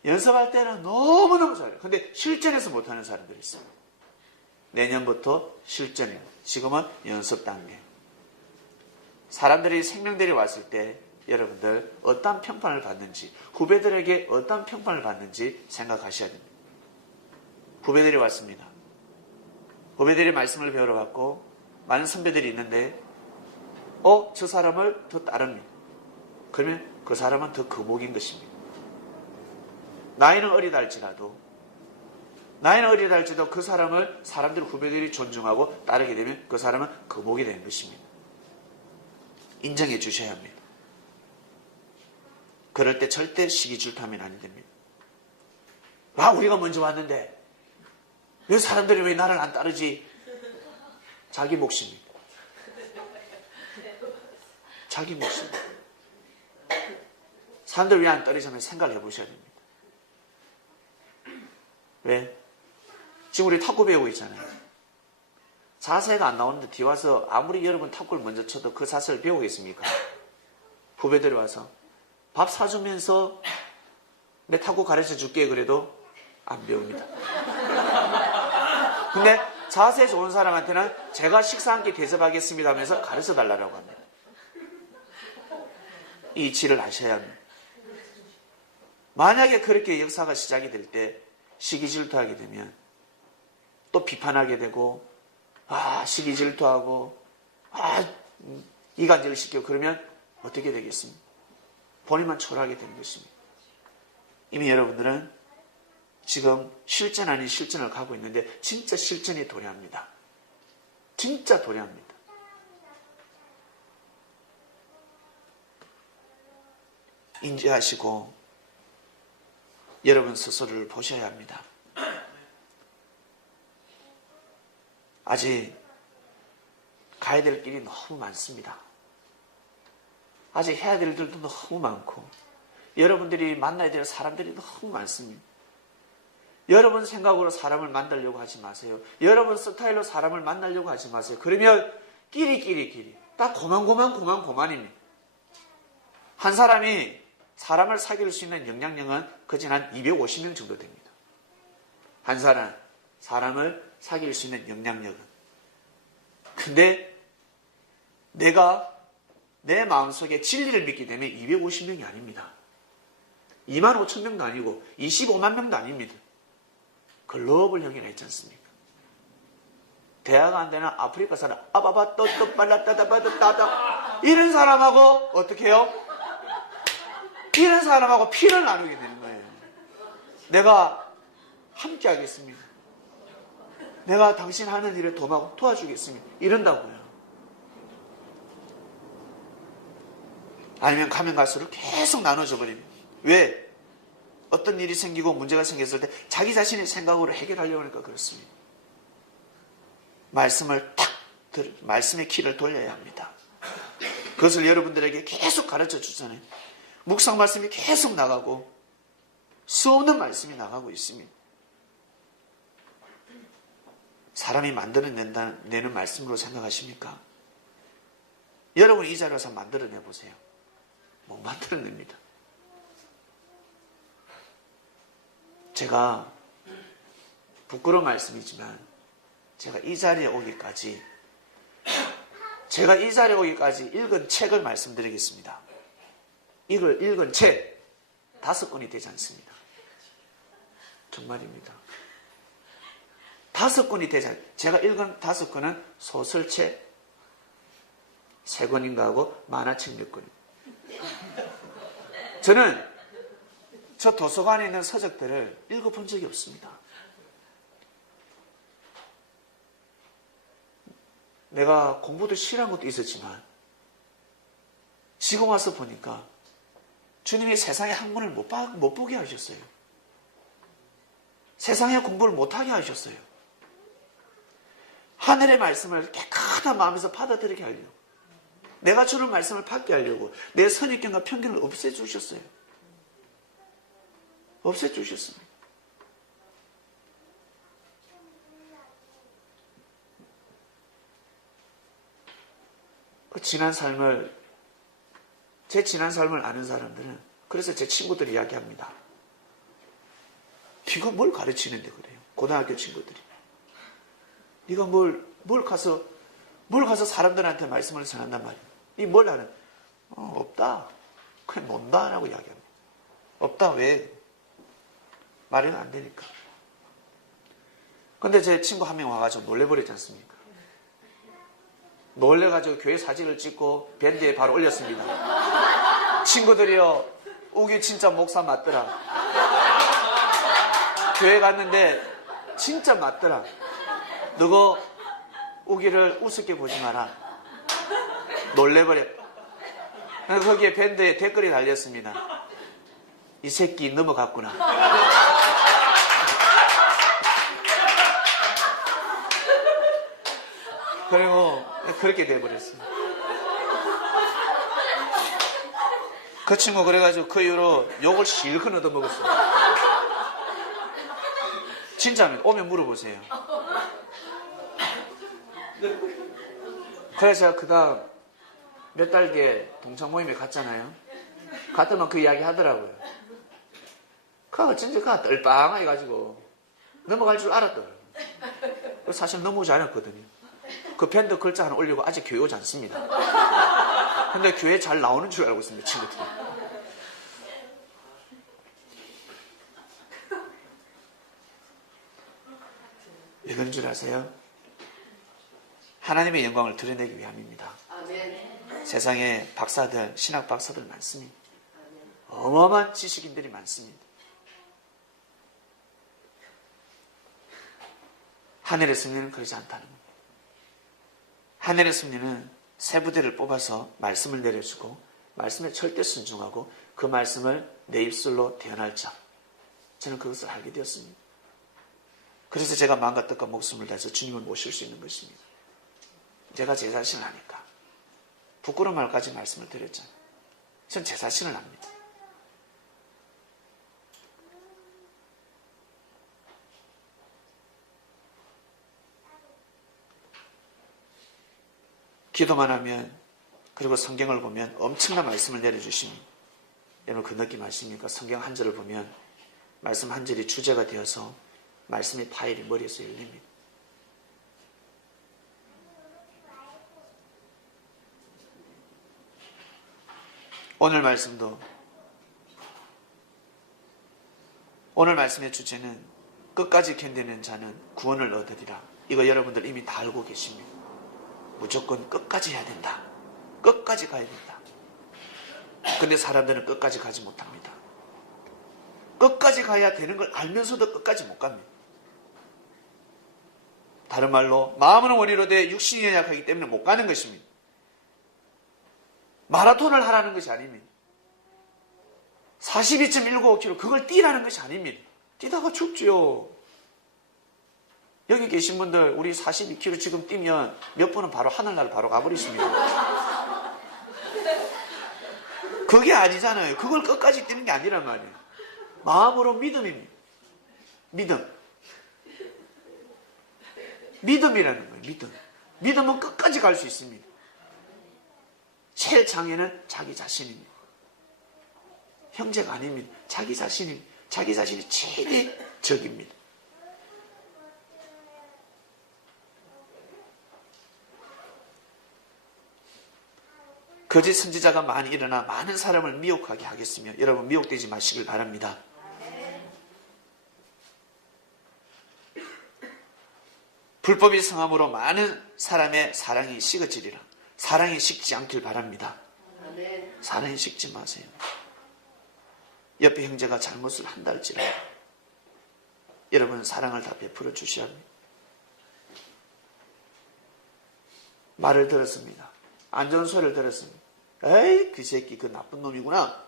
연습할 때는 너무너무 잘해요. 근데 실전에서 못하는 사람들이 있어요. 내년부터 실전이에요. 지금은 연습 단계. 사람들이 생명들이 왔을 때 여러분들 어떤 평판을 받는지, 후배들에게 어떤 평판을 받는지 생각하셔야 됩니다. 후배들이 왔습니다. 후배들이 말씀을 배우러 왔고 많은 선배들이 있는데 저 사람을 더 따릅니다. 그러면 그 사람은 더 금목인 것입니다. 나이는 어리다 할지라도 그 사람을 사람들 후배들이 존중하고 따르게 되면 그 사람은 금목이 되는 것입니다. 인정해 주셔야 합니다. 그럴 때 절대 시기 질투하면 안 됩니다. 우리가 먼저 왔는데 왜 사람들이 왜 나를 안 따르지? 자기 몫입니다. 자기 몫입니다. 사람들 왜 안 따르지 하면 생각을 해보셔야 됩니다. 왜? 지금 우리 탁구 배우고 있잖아요. 자세가 안 나오는데 뒤 와서 아무리 여러분 탁구를 먼저 쳐도 그 자세를 배우겠습니까? 후배들이 와서 밥 사주면서 내 탁구 가르쳐 줄게 그래도 안 배웁니다. 근데 자세 좋은 사람한테는 제가 식사 한 끼 대접하겠습니다 하면서 가르쳐 달라고 합니다. 이 이치를 아셔야 합니다. 만약에 그렇게 역사가 시작이 될 때 시기 질투하게 되면 또 비판하게 되고 시기 질투하고 이간질 시키고 그러면 어떻게 되겠습니까? 본인만 초라하게 되는 것입니다. 이미 여러분들은 지금 실전 아닌 실전을 가고 있는데 진짜 실전이 도래합니다. 진짜 도래합니다. 인지하시고 여러분 스스로를 보셔야 합니다. 아직 가야 될 길이 너무 많습니다. 아직 해야 될 일들도 너무 많고 여러분들이 만나야 될 사람들이 너무 많습니다. 여러분 생각으로 사람을 만나려고 하지 마세요. 여러분 스타일로 사람을 만나려고 하지 마세요. 그러면 끼리 다 고만입니다. 한 사람이 사람을 사귈 수 있는 영향력은 거진 한 250명 정도 됩니다. 한 사람을 사귈 수 있는 영향력은. 근데 내가 내 마음속에 진리를 믿기 때문에 250명이 아닙니다. 2만 5천 명도 아니고 25만 명도 아닙니다. 글로벌 형이라 있지 않습니까? 대학 안 되는 아프리카 사람 아바바 또또 빨라따다바다따다 이런 사람하고 어떻게 해요? 이런 사람하고 피를 나누게 되는 거예요. 내가 함께 하겠습니다. 내가 당신 하는 일에 도와주겠습니다. 이런다고요. 아니면 가면 갈수록 계속 나눠져 버립니다. 왜? 어떤 일이 생기고 문제가 생겼을 때 자기 자신의 생각으로 해결하려고 하니까 그렇습니다. 말씀의 키를 돌려야 합니다. 그것을 여러분들에게 계속 가르쳐 주잖아요. 묵상 말씀이 계속 나가고 수없는 말씀이 나가고 있습니다. 사람이 만들어내는 말씀으로 생각하십니까? 여러분 이 자리에서 만들어내 보세요. 못 만들어냅니다. 제가 부끄러운 말씀이지만 제가 이 자리에 오기까지 읽은 책을 말씀드리겠습니다. 이걸 읽은 책 5권이 되지 않습니다. 정말입니다. 5권이 되지 않습니다. 제가 읽은 5권은 소설책 3권인가 하고 만화책 몇 권입니다. 저는 저 도서관에 있는 서적들을 읽어본 적이 없습니다. 내가 공부도 싫어한 것도 있었지만 지금 와서 보니까 주님이 세상의 학문을 못 보게 하셨어요. 세상의 공부를 못하게 하셨어요. 하늘의 말씀을 깨끗한 마음에서 받아들이게 하려고, 내가 주는 말씀을 받게 하려고 내 선입견과 편견을 없애주셨어요. 없애주셨습니다. 제 지난 삶을 아는 사람들은, 그래서 제 친구들이 이야기합니다. 네가 뭘 가르치는데 그래요? 고등학교 친구들이. 네가 뭘 가서 사람들한테 말씀을 전한단 말이야. 네 뭘 하는? 없다. 그냥 논다. 라고 이야기합니다. 없다. 왜? 말이 안 되니까. 근데 제 친구 한 명 와가지고 놀래버렸지 않습니까? 놀래가지고 교회 사진을 찍고 밴드에 바로 올렸습니다. 친구들이요, 우기 진짜 목사 맞더라. 교회 갔는데 진짜 맞더라. 너가 우기를 우습게 보지 마라. 놀래버려. 거기에 밴드에 댓글이 달렸습니다. 이 새끼 넘어갔구나. 그리고 그렇게 돼버렸어요. 그 친구 그래가지고 그 이후로 욕을 실컷 얻어먹었어요. 진짜입니다. 오면 물어보세요. 그래서 제가 그 다음 몇 달 뒤에 동창 모임에 갔잖아요. 갔더만 그 이야기 하더라고요. 그가 진짜 그가 떨빵하게 가지고 넘어갈 줄 알았더라고요. 사실 넘어오지 않았거든요. 그 밴드 글자 하나 올리고 아직 교회 오지 않습니다. 근데 교회 잘 나오는 줄 알고 있습니다, 친구들. 왜 그런 줄 아세요? 하나님의 영광을 드러내기 위함입니다. 아멘. 세상에 박사들, 신학 박사들 많습니다. 어마어마한 지식인들이 많습니다. 하늘의 승리는 그러지 않다는 겁니다. 하늘의 승리는 세 부대를 뽑아서 말씀을 내려주고 말씀에 절대 순종하고 그 말씀을 내 입술로 대언할 자. 저는 그것을 알게 되었습니다. 그래서 제가 마음과 뜻과 목숨을 다해서 주님을 모실 수 있는 것입니다. 제가 제 자신을 아니까. 부끄러운 말까지 말씀을 드렸잖아요. 전 제 자신을 압니다. 기도만 하면, 그리고 성경을 보면 엄청난 말씀을 내려주십니다. 여러분 그 느낌 아십니까? 성경 한 절을 보면 말씀 한 절이 주제가 되어서 말씀의 파일이 머리에서 열립니다. 오늘 말씀도, 오늘 말씀의 주제는 끝까지 견디는 자는 구원을 얻으리라. 이거 여러분들 이미 다 알고 계십니다. 무조건 끝까지 해야 된다. 끝까지 가야 된다. 근데 사람들은 끝까지 가지 못합니다. 끝까지 가야 되는 걸 알면서도 끝까지 못 갑니다. 다른 말로 마음은 원이로되 육신이 연약하기 때문에 못 가는 것입니다. 마라톤을 하라는 것이 아닙니다. 42.195km 그걸 뛰라는 것이 아닙니다. 뛰다가 죽죠. 여기 계신 분들 우리 42km 지금 뛰면 몇 분은 바로 하늘날 바로 가버리십니다. 그게 아니잖아요. 그걸 끝까지 뛰는 게 아니란 말이에요. 마음으로 믿음입니다. 믿음이라는 거예요. 믿음은 끝까지 갈 수 있습니다. 제일 장애는 자기 자신입니다. 형제가 아닙니다. 자기 자신이 최대 적입니다. 거짓 선지자가 많이 일어나 많은 사람을 미혹하게 하겠으며 여러분 미혹되지 마시길 바랍니다. 불법이 성함으로 많은 사람의 사랑이 식어지리라. 사랑이 식지 않길 바랍니다. 사랑이 식지 마세요. 옆에 형제가 잘못을 한다 할지라도 여러분 사랑을 다 베풀어 주셔야 합니다. 말을 들었습니다. 안 좋은 소리를 들었습니다. 에이 그 새끼 그 나쁜 놈이구나.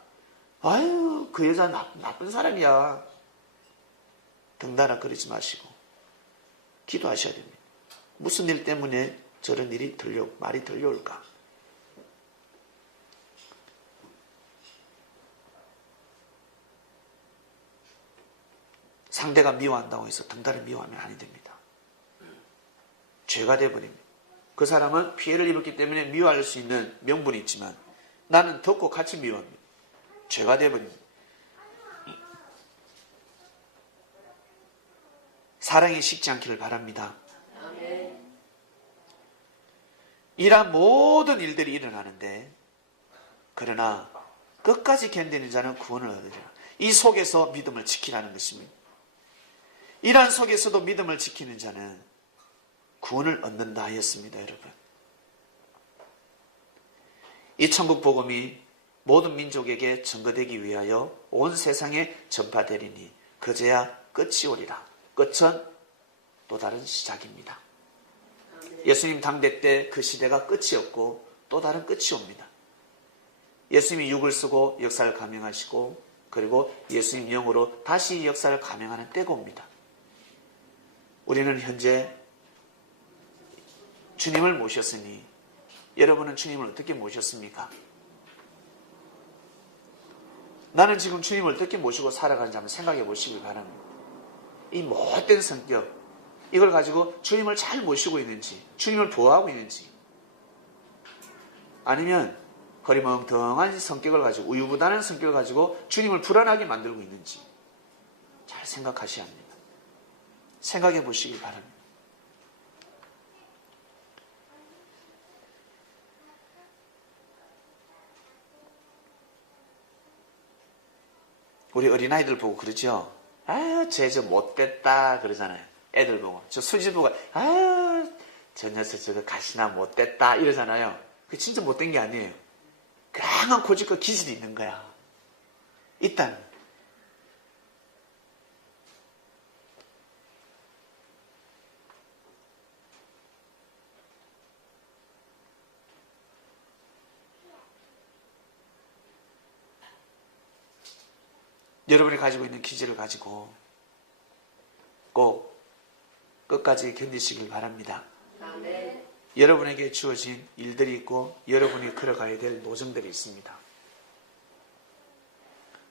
아유 그 여자 나쁜 사람이야. 등단아 그러지 마시고 기도하셔야 됩니다. 무슨 일 때문에 저런 일이 말이 들려올까? 상대가 미워한다고 해서 등단을 미워하면 아니 됩니다. 죄가 되어버립니다. 그 사람은 피해를 입었기 때문에 미워할 수 있는 명분이 있지만 나는 덮고 같이 미워합니다. 죄가 되어버립니다. 사랑이 식지 않기를 바랍니다. 이러한 모든 일들이 일어나는데 그러나 끝까지 견디는 자는 구원을 얻으리라. 이 속에서 믿음을 지키라는 것입니다. 이러한 속에서도 믿음을 지키는 자는 구원을 얻는다 하였습니다. 여러분 이 천국 복음이 모든 민족에게 전거되기 위하여 온 세상에 전파되리니 그제야 끝이 오리라. 끝은 또 다른 시작입니다. 예수님 당대 때 그 시대가 끝이었고 또 다른 끝이 옵니다. 예수님이 육을 쓰고 역사를 감행하시고 그리고 예수님 영으로 다시 역사를 감행하는 때가 옵니다. 우리는 현재 주님을 모셨으니 여러분은 주님을 어떻게 모셨습니까? 나는 지금 주님을 어떻게 모시고 살아가는지 한번 생각해 보시길 바랍니다. 이 못된 성격 이걸 가지고 주님을 잘 모시고 있는지 주님을 보호하고 있는지 아니면 거리멍텅한 성격을 가지고 우유부단한 성격을 가지고 주님을 불안하게 만들고 있는지 잘 생각하셔야 합니다. 생각해 보시기 바랍니다. 우리 어린아이들 보고 그러죠. 아유 쟤 저 못됐다 그러잖아요. 애들 보고 저 수지부가 아유 저 녀석 저거 가시나 못됐다 이러잖아요. 그게 진짜 못된 게 아니에요. 강한 고집과 기질이 있는 거야. 있다는 여러분이 가지고 있는 기질을 가지고 꼭 끝까지 견디시길 바랍니다. 아멘. 여러분에게 주어진 일들이 있고 여러분이 걸어가야 될 노정들이 있습니다.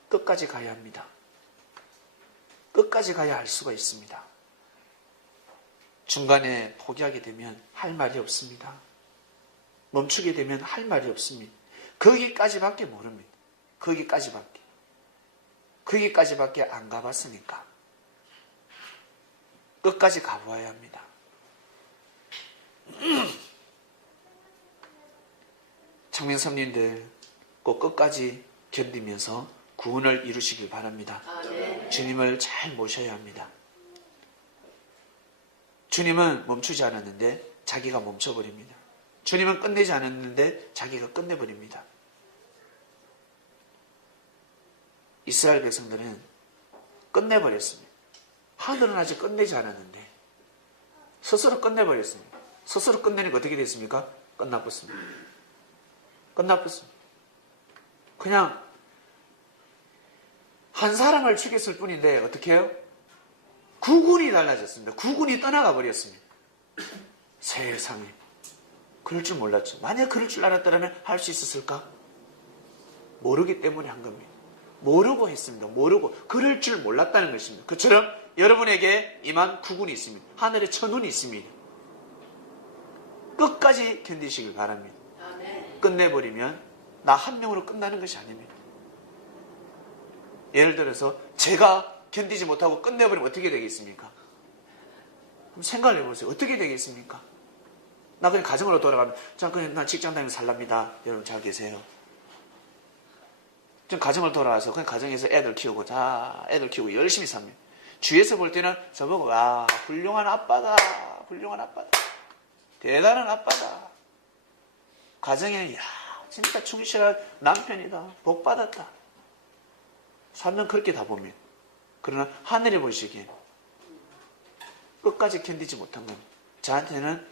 끝까지 가야 합니다. 끝까지 가야 할 수가 있습니다. 중간에 포기하게 되면 할 말이 없습니다. 멈추게 되면 할 말이 없습니다. 거기까지밖에 모릅니다. 거기까지밖에 안 가봤으니까 끝까지 가보아야 합니다. 청년성님들 꼭 끝까지 견디면서 구원을 이루시길 바랍니다. 아멘. 주님을 잘 모셔야 합니다. 주님은 멈추지 않았는데 자기가 멈춰버립니다. 주님은 끝내지 않았는데 자기가 끝내버립니다. 이스라엘 백성들은 끝내버렸습니다. 하늘은 아직 끝내지 않았는데 스스로 끝내버렸습니다. 스스로 끝내니까 어떻게 됐습니까? 끝나버렸습니다. 그냥 한 사람을 죽였을 뿐인데 어떻게 해요? 구군이 달라졌습니다. 구군이 떠나가 버렸습니다. 세상에. 그럴 줄 몰랐죠. 만약 그럴 줄 알았다면 할 수 있었을까? 모르기 때문에 한 겁니다. 모르고 했습니다. 모르고. 그럴 줄 몰랐다는 것입니다. 그처럼 여러분에게 임한 구군이 있습니다. 하늘의 천운이 있습니다. 끝까지 견디시길 바랍니다. 아멘. 끝내버리면 나 한 명으로 끝나는 것이 아닙니다. 예를 들어서 제가 견디지 못하고 끝내버리면 어떻게 되겠습니까? 그럼 생각을 해보세요. 어떻게 되겠습니까? 나 그냥 가정으로 돌아가면 자 그냥 난 직장 다니면서 살랍니다. 여러분 잘 계세요. 좀 가정을 돌아와서 그냥 가정에서 애들 키우고 애들 키우고 열심히 삽니다. 주위에서 볼 때는 저보고 훌륭한 아빠다. 대단한 아빠다. 가정에는 진짜 충실한 남편이다. 복 받았다. 사람은 그렇게 다 봅니다. 그러나 하늘에 보시기에 끝까지 견디지 못한 겁니다. 저한테는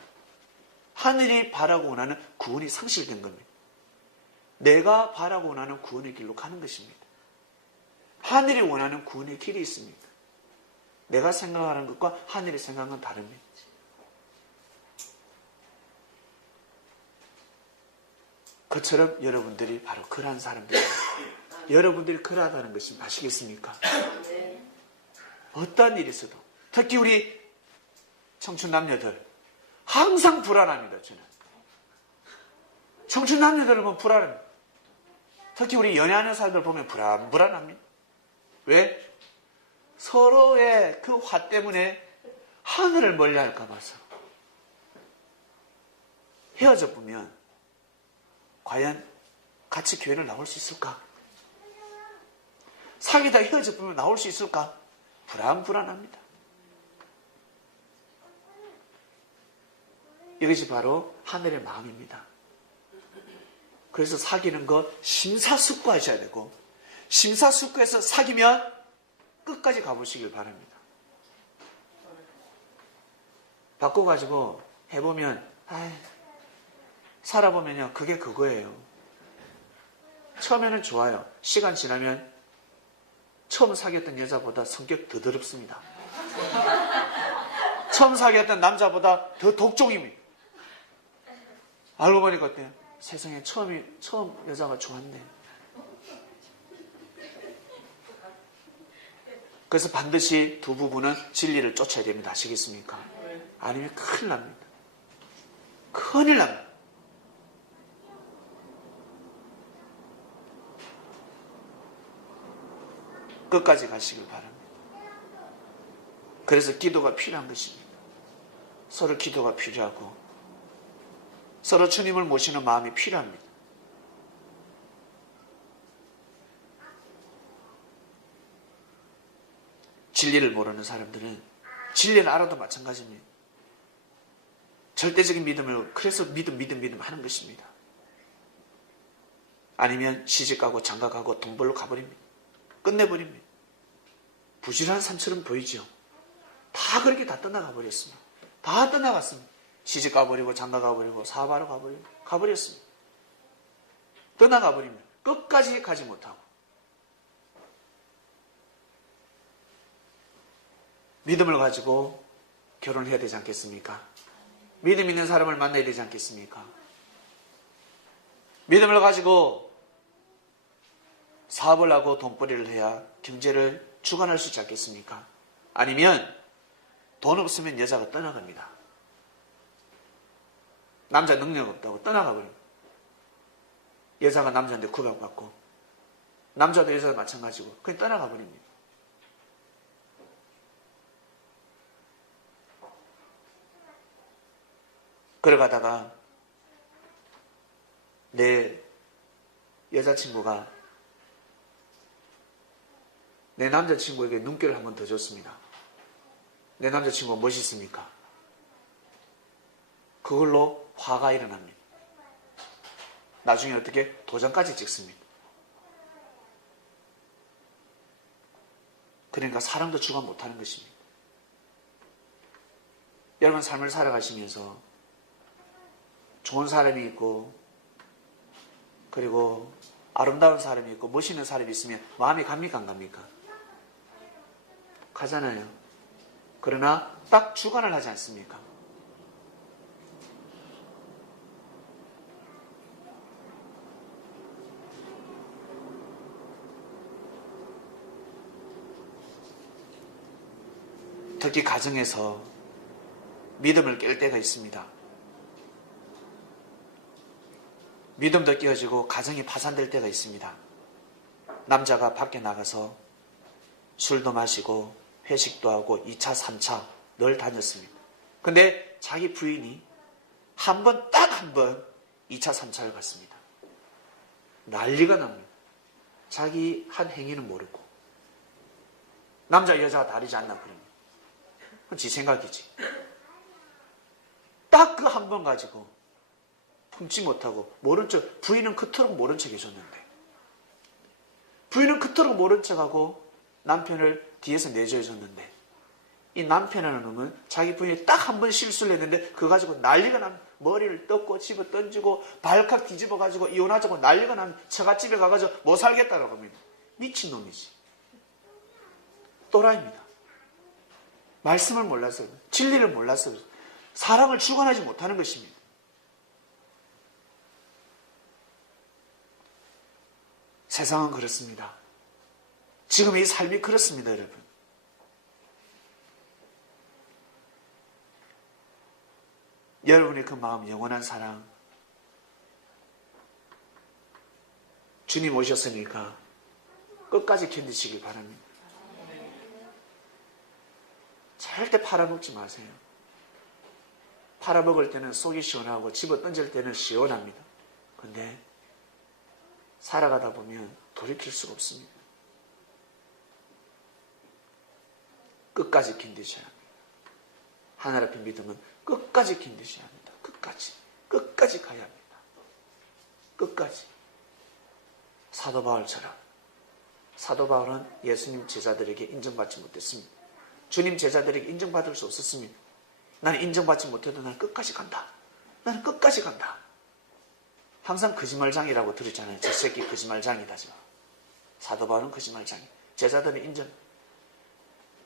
하늘이 바라고 원하는 구원이 상실된 겁니다. 내가 바라고 원하는 구원의 길로 가는 것입니다. 하늘이 원하는 구원의 길이 있습니다. 내가 생각하는 것과 하늘이 생각하는 건 다릅니다. 그처럼 여러분들이 바로 그러한 사람들입니다. 여러분들이 그러하다는 것이 아시겠습니까? 어떠한 일이 있어도 특히 우리 청춘 남녀들 항상 불안합니다. 저는 청춘 남녀들을 보면 불안합니다. 특히 우리 연애하는 사람들 보면 불안합니다. 왜? 서로의 그 화 때문에 하늘을 멀리할까 봐서 헤어져 보면 과연 같이 교회를 나올 수 있을까? 사귀다 헤어져 보면 나올 수 있을까? 불안합니다. 이것이 바로 하늘의 마음입니다. 그래서 사귀는 거 심사숙고하셔야 되고 심사숙고해서 사귀면 끝까지 가보시길 바랍니다. 바꿔가지고 해보면 살아보면요 그게 그거예요. 처음에는 좋아요. 시간 지나면 처음 사귀었던 여자보다 성격 더 더럽습니다. 처음 사귀었던 남자보다 더 독종입니다. 알고 보니까 어때요? 세상에 처음 여자가 좋았네. 그래서 반드시 두 부부는 진리를 쫓아야 됩니다. 아시겠습니까? 아니면 큰일 납니다. 큰일 납니다. 끝까지 가시길 바랍니다. 그래서 기도가 필요한 것입니다. 서로 기도가 필요하고 서로 주님을 모시는 마음이 필요합니다. 진리를 모르는 사람들은 진리를 알아도 마찬가지입니다. 절대적인 믿음을 그래서 믿음 하는 것입니다. 아니면 시집가고 장가가고 돈 벌러 가버립니다. 끝내버립니다. 부실한 삶처럼 보이죠. 다 그렇게 다 떠나가 버렸습니다. 다 떠나갔습니다. 시집 가버리고 장가 가버리고 사업하러 가버렸습니다. 떠나가 버립니다. 끝까지 가지 못하고 믿음을 가지고 결혼을 해야 되지 않겠습니까? 믿음 있는 사람을 만나야 되지 않겠습니까? 믿음을 가지고 사업을 하고 돈벌이를 해야 경제를 주관할 수 있지 않겠습니까? 아니면 돈 없으면 여자가 떠나갑니다. 남자 능력 없다고 떠나가 버립니다. 여자가 남자한테 구박받고 남자도 여자도 마찬가지고 그냥 떠나가 버립니다. 걸어가다가 내 여자친구가 내 남자친구에게 눈길을 한 번 더 줬습니다. 내 남자친구가 멋있습니까? 그걸로 화가 일어납니다. 나중에 어떻게 도장까지 찍습니다. 그러니까 사랑도 주관 못하는 것입니다. 여러분 삶을 살아가시면서 좋은 사람이 있고 그리고 아름다운 사람이 있고 멋있는 사람이 있으면 마음이 갑니까 안 갑니까? 가잖아요. 그러나 딱 주관을 하지 않습니까? 특히 가정에서 믿음을 깰 때가 있습니다. 믿음도 깨어지고 가정이 파산될 때가 있습니다. 남자가 밖에 나가서 술도 마시고 회식도 하고 2차, 3차 늘 다녔습니다. 근데 자기 부인이 딱 한 번 2차, 3차를 갔습니다. 난리가 납니다. 자기 한 행위는 모르고 남자 여자가 다르지 않나 그러면 그건 지 생각이지. 딱 그 한 번 가지고 품지 못하고 모른 척, 부인은 그토록 모른 척 해줬는데 부인은 그토록 모른 척하고 남편을 뒤에서 내줘줬는데 이 남편이라는 놈은 자기 부인이 딱 한 번 실수를 했는데 그거 가지고 난리가 나면 머리를 떴고 집어 던지고 발칵 뒤집어 가지고 이혼하자고 난리가 나면 처갓집에 가가지고 못 살겠다라고 합니다. 미친놈이지. 또라이입니다. 말씀을 몰라서 진리를 몰라서 사랑을 주관하지 못하는 것입니다. 세상은 그렇습니다. 지금 이 삶이 그렇습니다, 여러분. 여러분의 그 마음, 영원한 사랑, 주님 오셨으니까 끝까지 견디시길 바랍니다. 절대 팔아먹지 마세요. 팔아먹을 때는 속이 시원하고 집어 던질 때는 시원합니다. 근데 살아가다 보면 돌이킬 수가 없습니다. 끝까지 견디셔야 합니다. 하늘 앞에 믿음은 끝까지 견디셔야 합니다. 끝까지 가야 합니다. 끝까지. 사도 바울처럼. 사도 바울은 예수님 제자들에게 인정받지 못했습니다. 주님 제자들에게 인정받을 수 없었습니다. 나는 인정받지 못해도 나는 끝까지 간다. 나는 끝까지 간다. 항상 거짓말장이라고 들었잖아요. 저 새끼 거짓말장이다. 사도 바울은 거짓말장이. 제자들은 인정.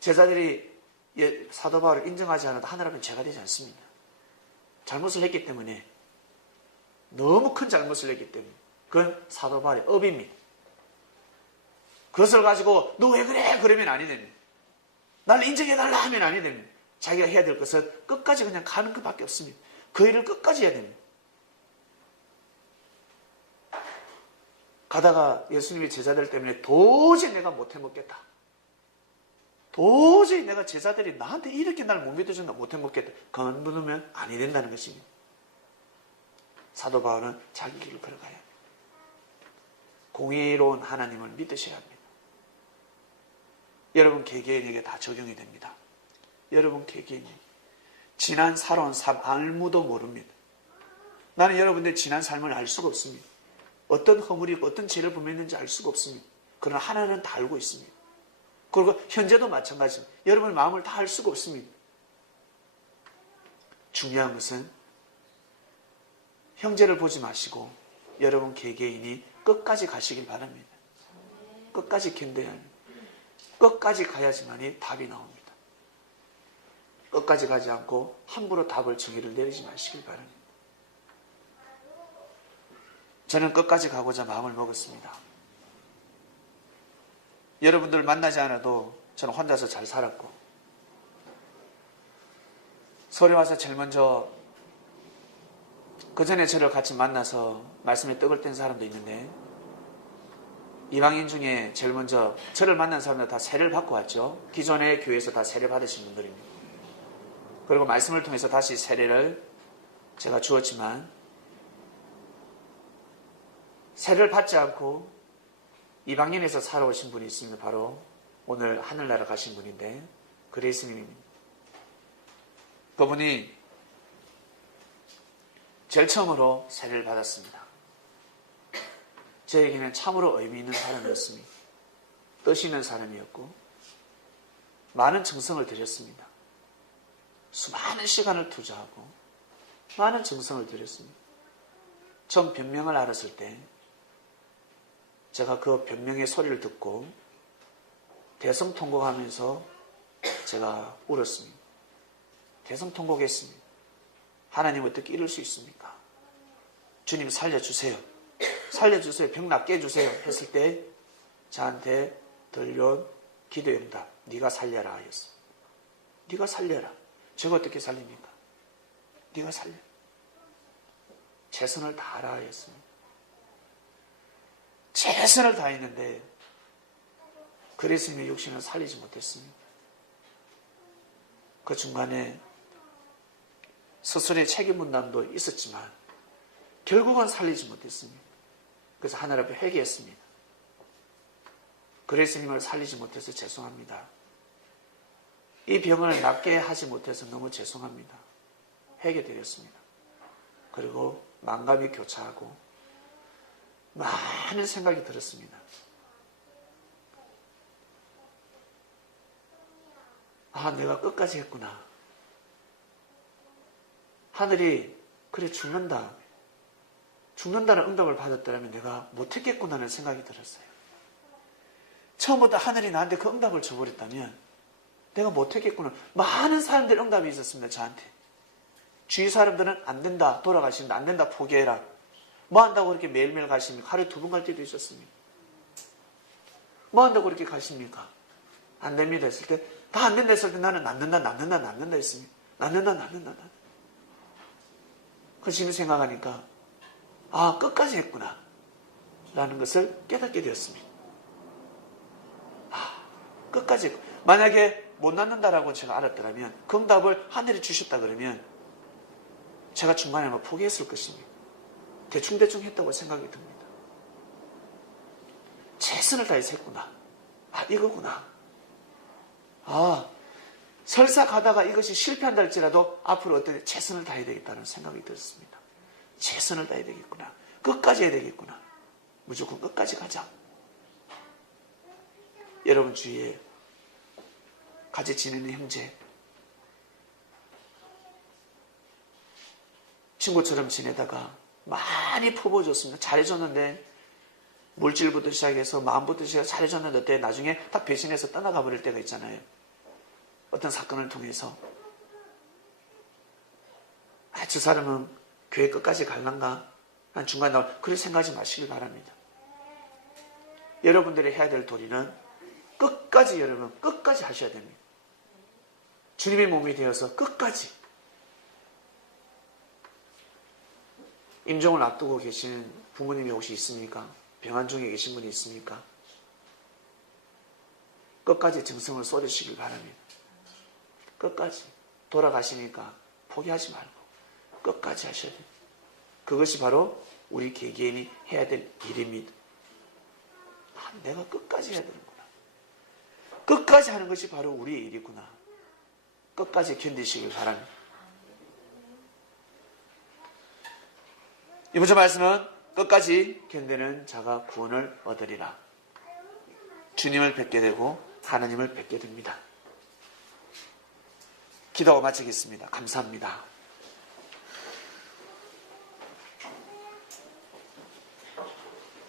제자들이 사도 바울을 인정하지 않아도 하늘 앞에 죄가 되지 않습니다. 잘못을 했기 때문에 너무 큰 잘못을 했기 때문에 그건 사도 바울의 업입니다. 그것을 가지고 너 왜 그래? 그러면 아니 됩니다. 나를 인정해달라 하면 아니 됩니다. 자기가 해야 될 것은 끝까지 그냥 가는 것밖에 없습니다. 그 일을 끝까지 해야 됩니다. 가다가 예수님의 제자들 때문에 도저히 내가 못 해먹겠다. 도저히 내가 제자들이 나한테 이렇게 날 못 믿어준다, 못 해먹겠다. 건너면 아니 된다는 것입니다. 사도 바울은 자기 길을 걸어가야 합니다. 공의로운 하나님을 믿으셔야 합니다. 여러분 개개인에게 다 적용이 됩니다. 여러분 개개인에게. 지난 살아온 삶 아무도 모릅니다. 나는 여러분들의 지난 삶을 알 수가 없습니다. 어떤 허물이 있고 어떤 죄를 범했는지 알 수가 없습니다. 그러나 하나는 다 알고 있습니다. 그리고 현재도 마찬가지입니다. 여러분의 마음을 다 알 수가 없습니다. 중요한 것은 형제를 보지 마시고 여러분 개개인이 끝까지 가시길 바랍니다. 끝까지 견뎌야 합니다. 끝까지 가야지만이 답이 나옵니다. 끝까지 가지 않고 함부로 답을 정의를 내리지 마시길 바랍니다. 저는 끝까지 가고자 마음을 먹었습니다. 여러분들 만나지 않아도 저는 혼자서 잘 살았고 서울에 와서 제일 먼저 그 전에 저를 같이 만나서 말씀에 떡을 뗀 사람도 있는데, 이방인 중에 제일 먼저 저를 만난 사람들 다 세례를 받고 왔죠. 기존의 교회에서 다 세례 받으신 분들입니다. 그리고 말씀을 통해서 다시 세례를 제가 주었지만, 세례를 받지 않고 이방인에서 살아오신 분이 있습니다. 바로 오늘 하늘나라 가신 분인데, 그레이스님입니다. 그분이 제일 처음으로 세례를 받았습니다. 저에게는 참으로 의미 있는 사람이었습니다. 뜻 있는 사람이었고 많은 정성을 들였습니다. 수많은 시간을 투자하고 많은 정성을 들였습니다. 처음 변명을 알았을 때 제가 그 변명의 소리를 듣고 대성통곡하면서 제가 울었습니다. 대성통곡했습니다. 하나님 어떻게 이럴 수 있습니까? 주님 살려주세요. 살려주세요. 병 낫게 해주세요. 했을 때 저한테 들려온 기도의 응답. 네가 살려라 하였어. 네가 살려라. 제가 어떻게 살립니까? 네가 살려. 최선을 다하라 하였습니다. 최선을 다했는데 그리스도의 육신을 살리지 못했습니다. 그 중간에 스스로의 책임 분담도 있었지만 결국은 살리지 못했습니다. 그래서 하늘 앞에 회개했습니다. 그리스도님을 살리지 못해서 죄송합니다. 이 병을 낫게 하지 못해서 너무 죄송합니다. 회개드렸습니다. 그리고 만감이 교차하고 많은 생각이 들었습니다. 아, 내가 끝까지 했구나. 하늘이 그래 죽는다는 응답을 받았더라면 내가 못했겠구나라는 생각이 들었어요. 처음부터 하늘이 나한테 그 응답을 줘버렸다면 내가 못했겠구나. 많은 사람들의 응답이 있었습니다. 저한테. 주위 사람들은 안 된다, 돌아가신다, 안 된다, 포기해라. 뭐 한다고 그렇게 매일매일 가십니까? 하루에 2번 갈 때도 있었습니다. 뭐 한다고 그렇게 가십니까? 안 됩니다 했을 때, 다 안 된다 했을 때 나는 낫는다 했습니다. 낫는다. 그 지금 생각하니까 아, 끝까지 했구나 라는 것을 깨닫게 되었습니다. 아, 끝까지 했구나. 만약에 못 낫는다라고 제가 알았더라면 그 응답을 하늘이 주셨다 그러면 제가 중간에 뭐 포기했을 것입니다. 대충 했다고 생각이 듭니다. 최선을 다해서 했구나. 아, 이거구나. 아, 설사 가다가 이것이 실패한다 할지라도 앞으로 어떤 최선을 다해야 되겠다는 생각이 들었습니다. 최선을 다해야 되겠구나. 끝까지 해야 되겠구나. 무조건 끝까지 가자. 여러분 주위에 같이 지내는 형제, 친구처럼 지내다가 많이 품어줬습니다. 잘해줬는데 물질부터 시작해서 마음부터 시작해서 잘해줬는데 나중에 딱 배신해서 떠나가 버릴 때가 있잖아요. 어떤 사건을 통해서 아, 저 사람은 교회 끝까지 갈란가? 난 중간에 나올 그렇게 생각하지 마시길 바랍니다. 여러분들이 해야 될 도리는 끝까지 여러분 끝까지 하셔야 됩니다. 주님의 몸이 되어서 끝까지. 임종을 앞두고 계신 부모님이 혹시 있습니까? 병환 중에 계신 분이 있습니까? 끝까지 정성을 쏟으시길 바랍니다. 끝까지. 돌아가시니까 포기하지 말고 끝까지 하셔야 돼요. 그것이 바로 우리 개개인이 해야 될 일입니다. 아, 내가 끝까지 해야 되는구나. 끝까지 하는 것이 바로 우리의 일이구나. 끝까지 견디시길 바랍니다. 이번 주 말씀은 끝까지 견디는 자가 구원을 얻으리라. 주님을 뵙게 되고 하나님을 뵙게 됩니다. 기도하고 마치겠습니다. 감사합니다.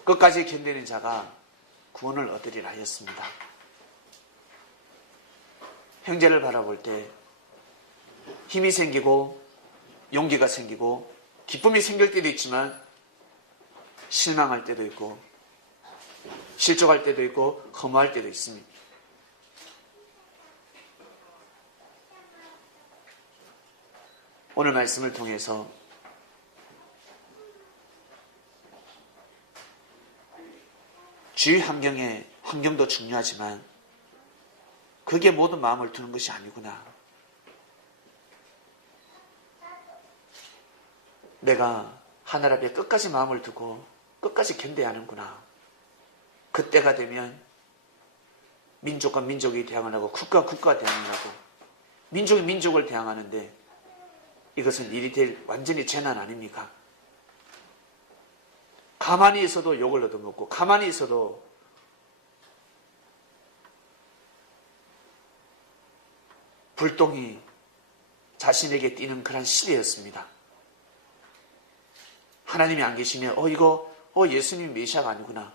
끝까지 견디는 자가 구원을 얻으리라 하였습니다. 형제를 바라볼 때 힘이 생기고 용기가 생기고 기쁨이 생길 때도 있지만 실망할 때도 있고 실족할 때도 있고 허무할 때도 있습니다. 오늘 말씀을 통해서 주위 환경도 중요하지만 그게 모든 마음을 두는 것이 아니구나. 내가 하늘 앞에 끝까지 마음을 두고 끝까지 견뎌야 하는구나. 그때가 되면 민족과 민족이 대항을 하고 국가와 국가가 대항을 하고 민족이 민족을 대항하는데 이것은 일이 될 완전히 재난 아닙니까? 가만히 있어도 욕을 얻어먹고 가만히 있어도 불똥이 자신에게 띄는 그런 시대였습니다. 하나님이 안 계시면 예수님이 메시아가 아니구나.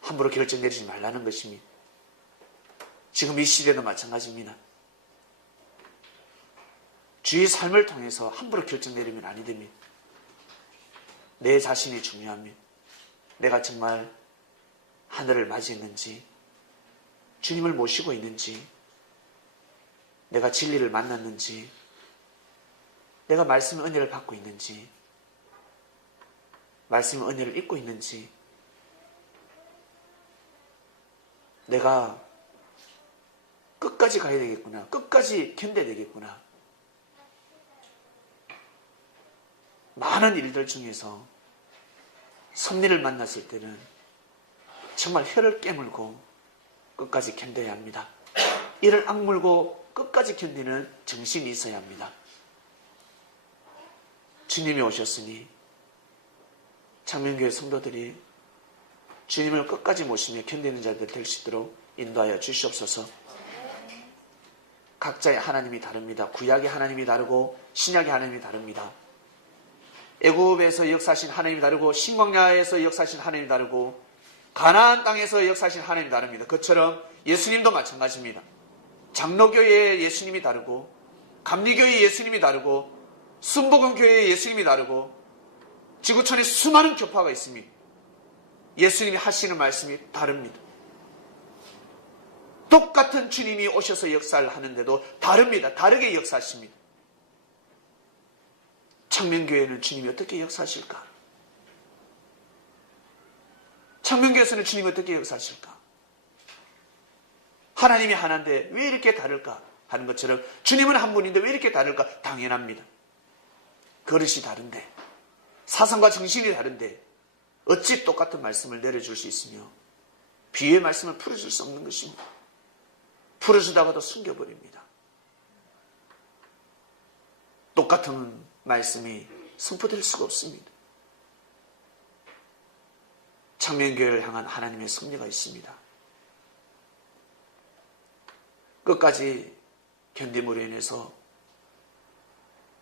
함부로 결정 내리지 말라는 것입니다. 지금 이 시대도 마찬가지입니다. 주의 삶을 통해서 함부로 결정 내리면 아니 됩니다. 내 자신이 중요합니다. 내가 정말 하늘을 맞이했는지, 주님을 모시고 있는지, 내가 진리를 만났는지, 내가 말씀의 은혜를 받고 있는지, 말씀의 은혜를 잊고 있는지, 내가 끝까지 가야 되겠구나, 끝까지 견뎌야 되겠구나. 많은 일들 중에서 섭리를 만났을 때는 정말 혀를 깨물고 끝까지 견뎌야 합니다. 이를 악물고 끝까지 견디는 정신이 있어야 합니다. 주님이 오셨으니 창명교회 성도들이 주님을 끝까지 모시며 견디는 자들 될 수 있도록 인도하여 주시옵소서. 각자의 하나님이 다릅니다. 구약의 하나님이 다르고 신약의 하나님이 다릅니다. 애굽에서 역사하신 하나님이 다르고 신광야에서 역사하신 하나님이 다르고 가나안 땅에서 역사하신 하나님이 다릅니다. 그처럼 예수님도 마찬가지입니다. 장로교회의 예수님이 다르고 감리교회의 예수님이 다르고 순복음교회의 예수님이 다르고 지구촌에 수많은 교파가 있습니다. 예수님이 하시는 말씀이 다릅니다. 똑같은 주님이 오셔서 역사를 하는데도 다릅니다. 다르게 역사하십니다. 창명교회는 주님이 어떻게 역사하실까? 창명교회에서는 주님이 어떻게 역사하실까? 하나님이 하나인데 왜 이렇게 다를까? 하는 것처럼 주님은 한 분인데 왜 이렇게 다를까? 당연합니다. 그릇이 다른데, 사상과 정신이 다른데 어찌 똑같은 말씀을 내려줄 수 있으며 비유의 말씀을 풀어줄 수 없는 것입니다. 풀어주다가도 숨겨버립니다. 똑같은 말씀이 선포될 수가 없습니다. 창명교회를 향한 하나님의 섭리가 있습니다. 끝까지 견딤으로 인해서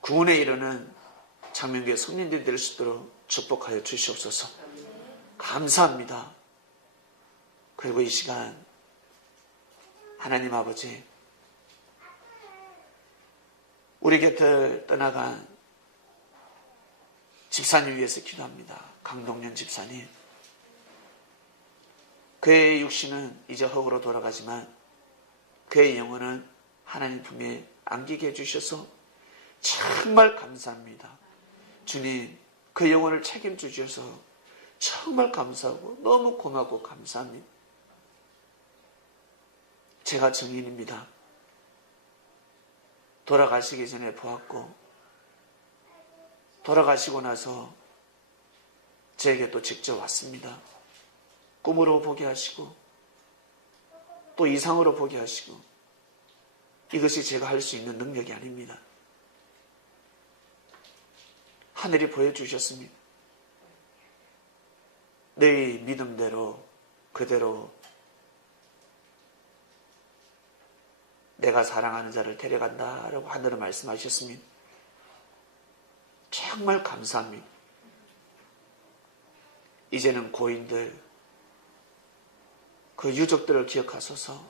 구원에 이르는 창명교회 성린들이 될 수 있도록 축복하여 주시옵소서. 감사합니다. 그리고 이 시간 하나님 아버지, 우리 곁을 떠나간 집사님 위해서 기도합니다. 강동년 집사님. 그의 육신은 이제 흙으로 돌아가지만 그의 영혼은 하나님 품에 안기게 해주셔서 정말 감사합니다. 주님, 그 영혼을 책임져 주셔서 정말 감사하고 너무 고맙고 감사합니다. 제가 증인입니다. 돌아가시기 전에 보았고 돌아가시고 나서 제게 또 직접 왔습니다. 꿈으로 보게 하시고 또 이상으로 보게 하시고, 이것이 제가 할 수 있는 능력이 아닙니다. 하늘이 보여주셨습니다. 내 믿음대로 그대로 내가 사랑하는 자를 데려간다라고 하늘은 말씀하셨습니다. 정말 감사합니다. 이제는 고인들, 그 유족들을 기억하소서.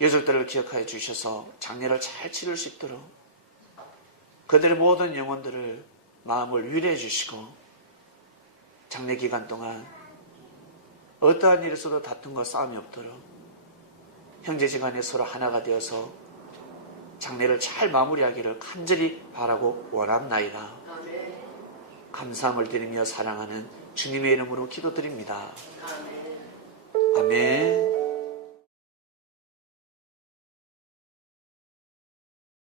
유족들을 기억하여 주셔서 장례를 잘 치를 수 있도록 그들의 모든 영혼들을 마음을 위로해 주시고, 장례 기간 동안 어떠한 일에서도 다툼과 싸움이 없도록 형제지간에 서로 하나가 되어서 장례를 잘 마무리하기를 간절히 바라고 원합나이다. 감사함을 드리며 사랑하는 주님의 이름으로 기도드립니다. 아멘. 아멘.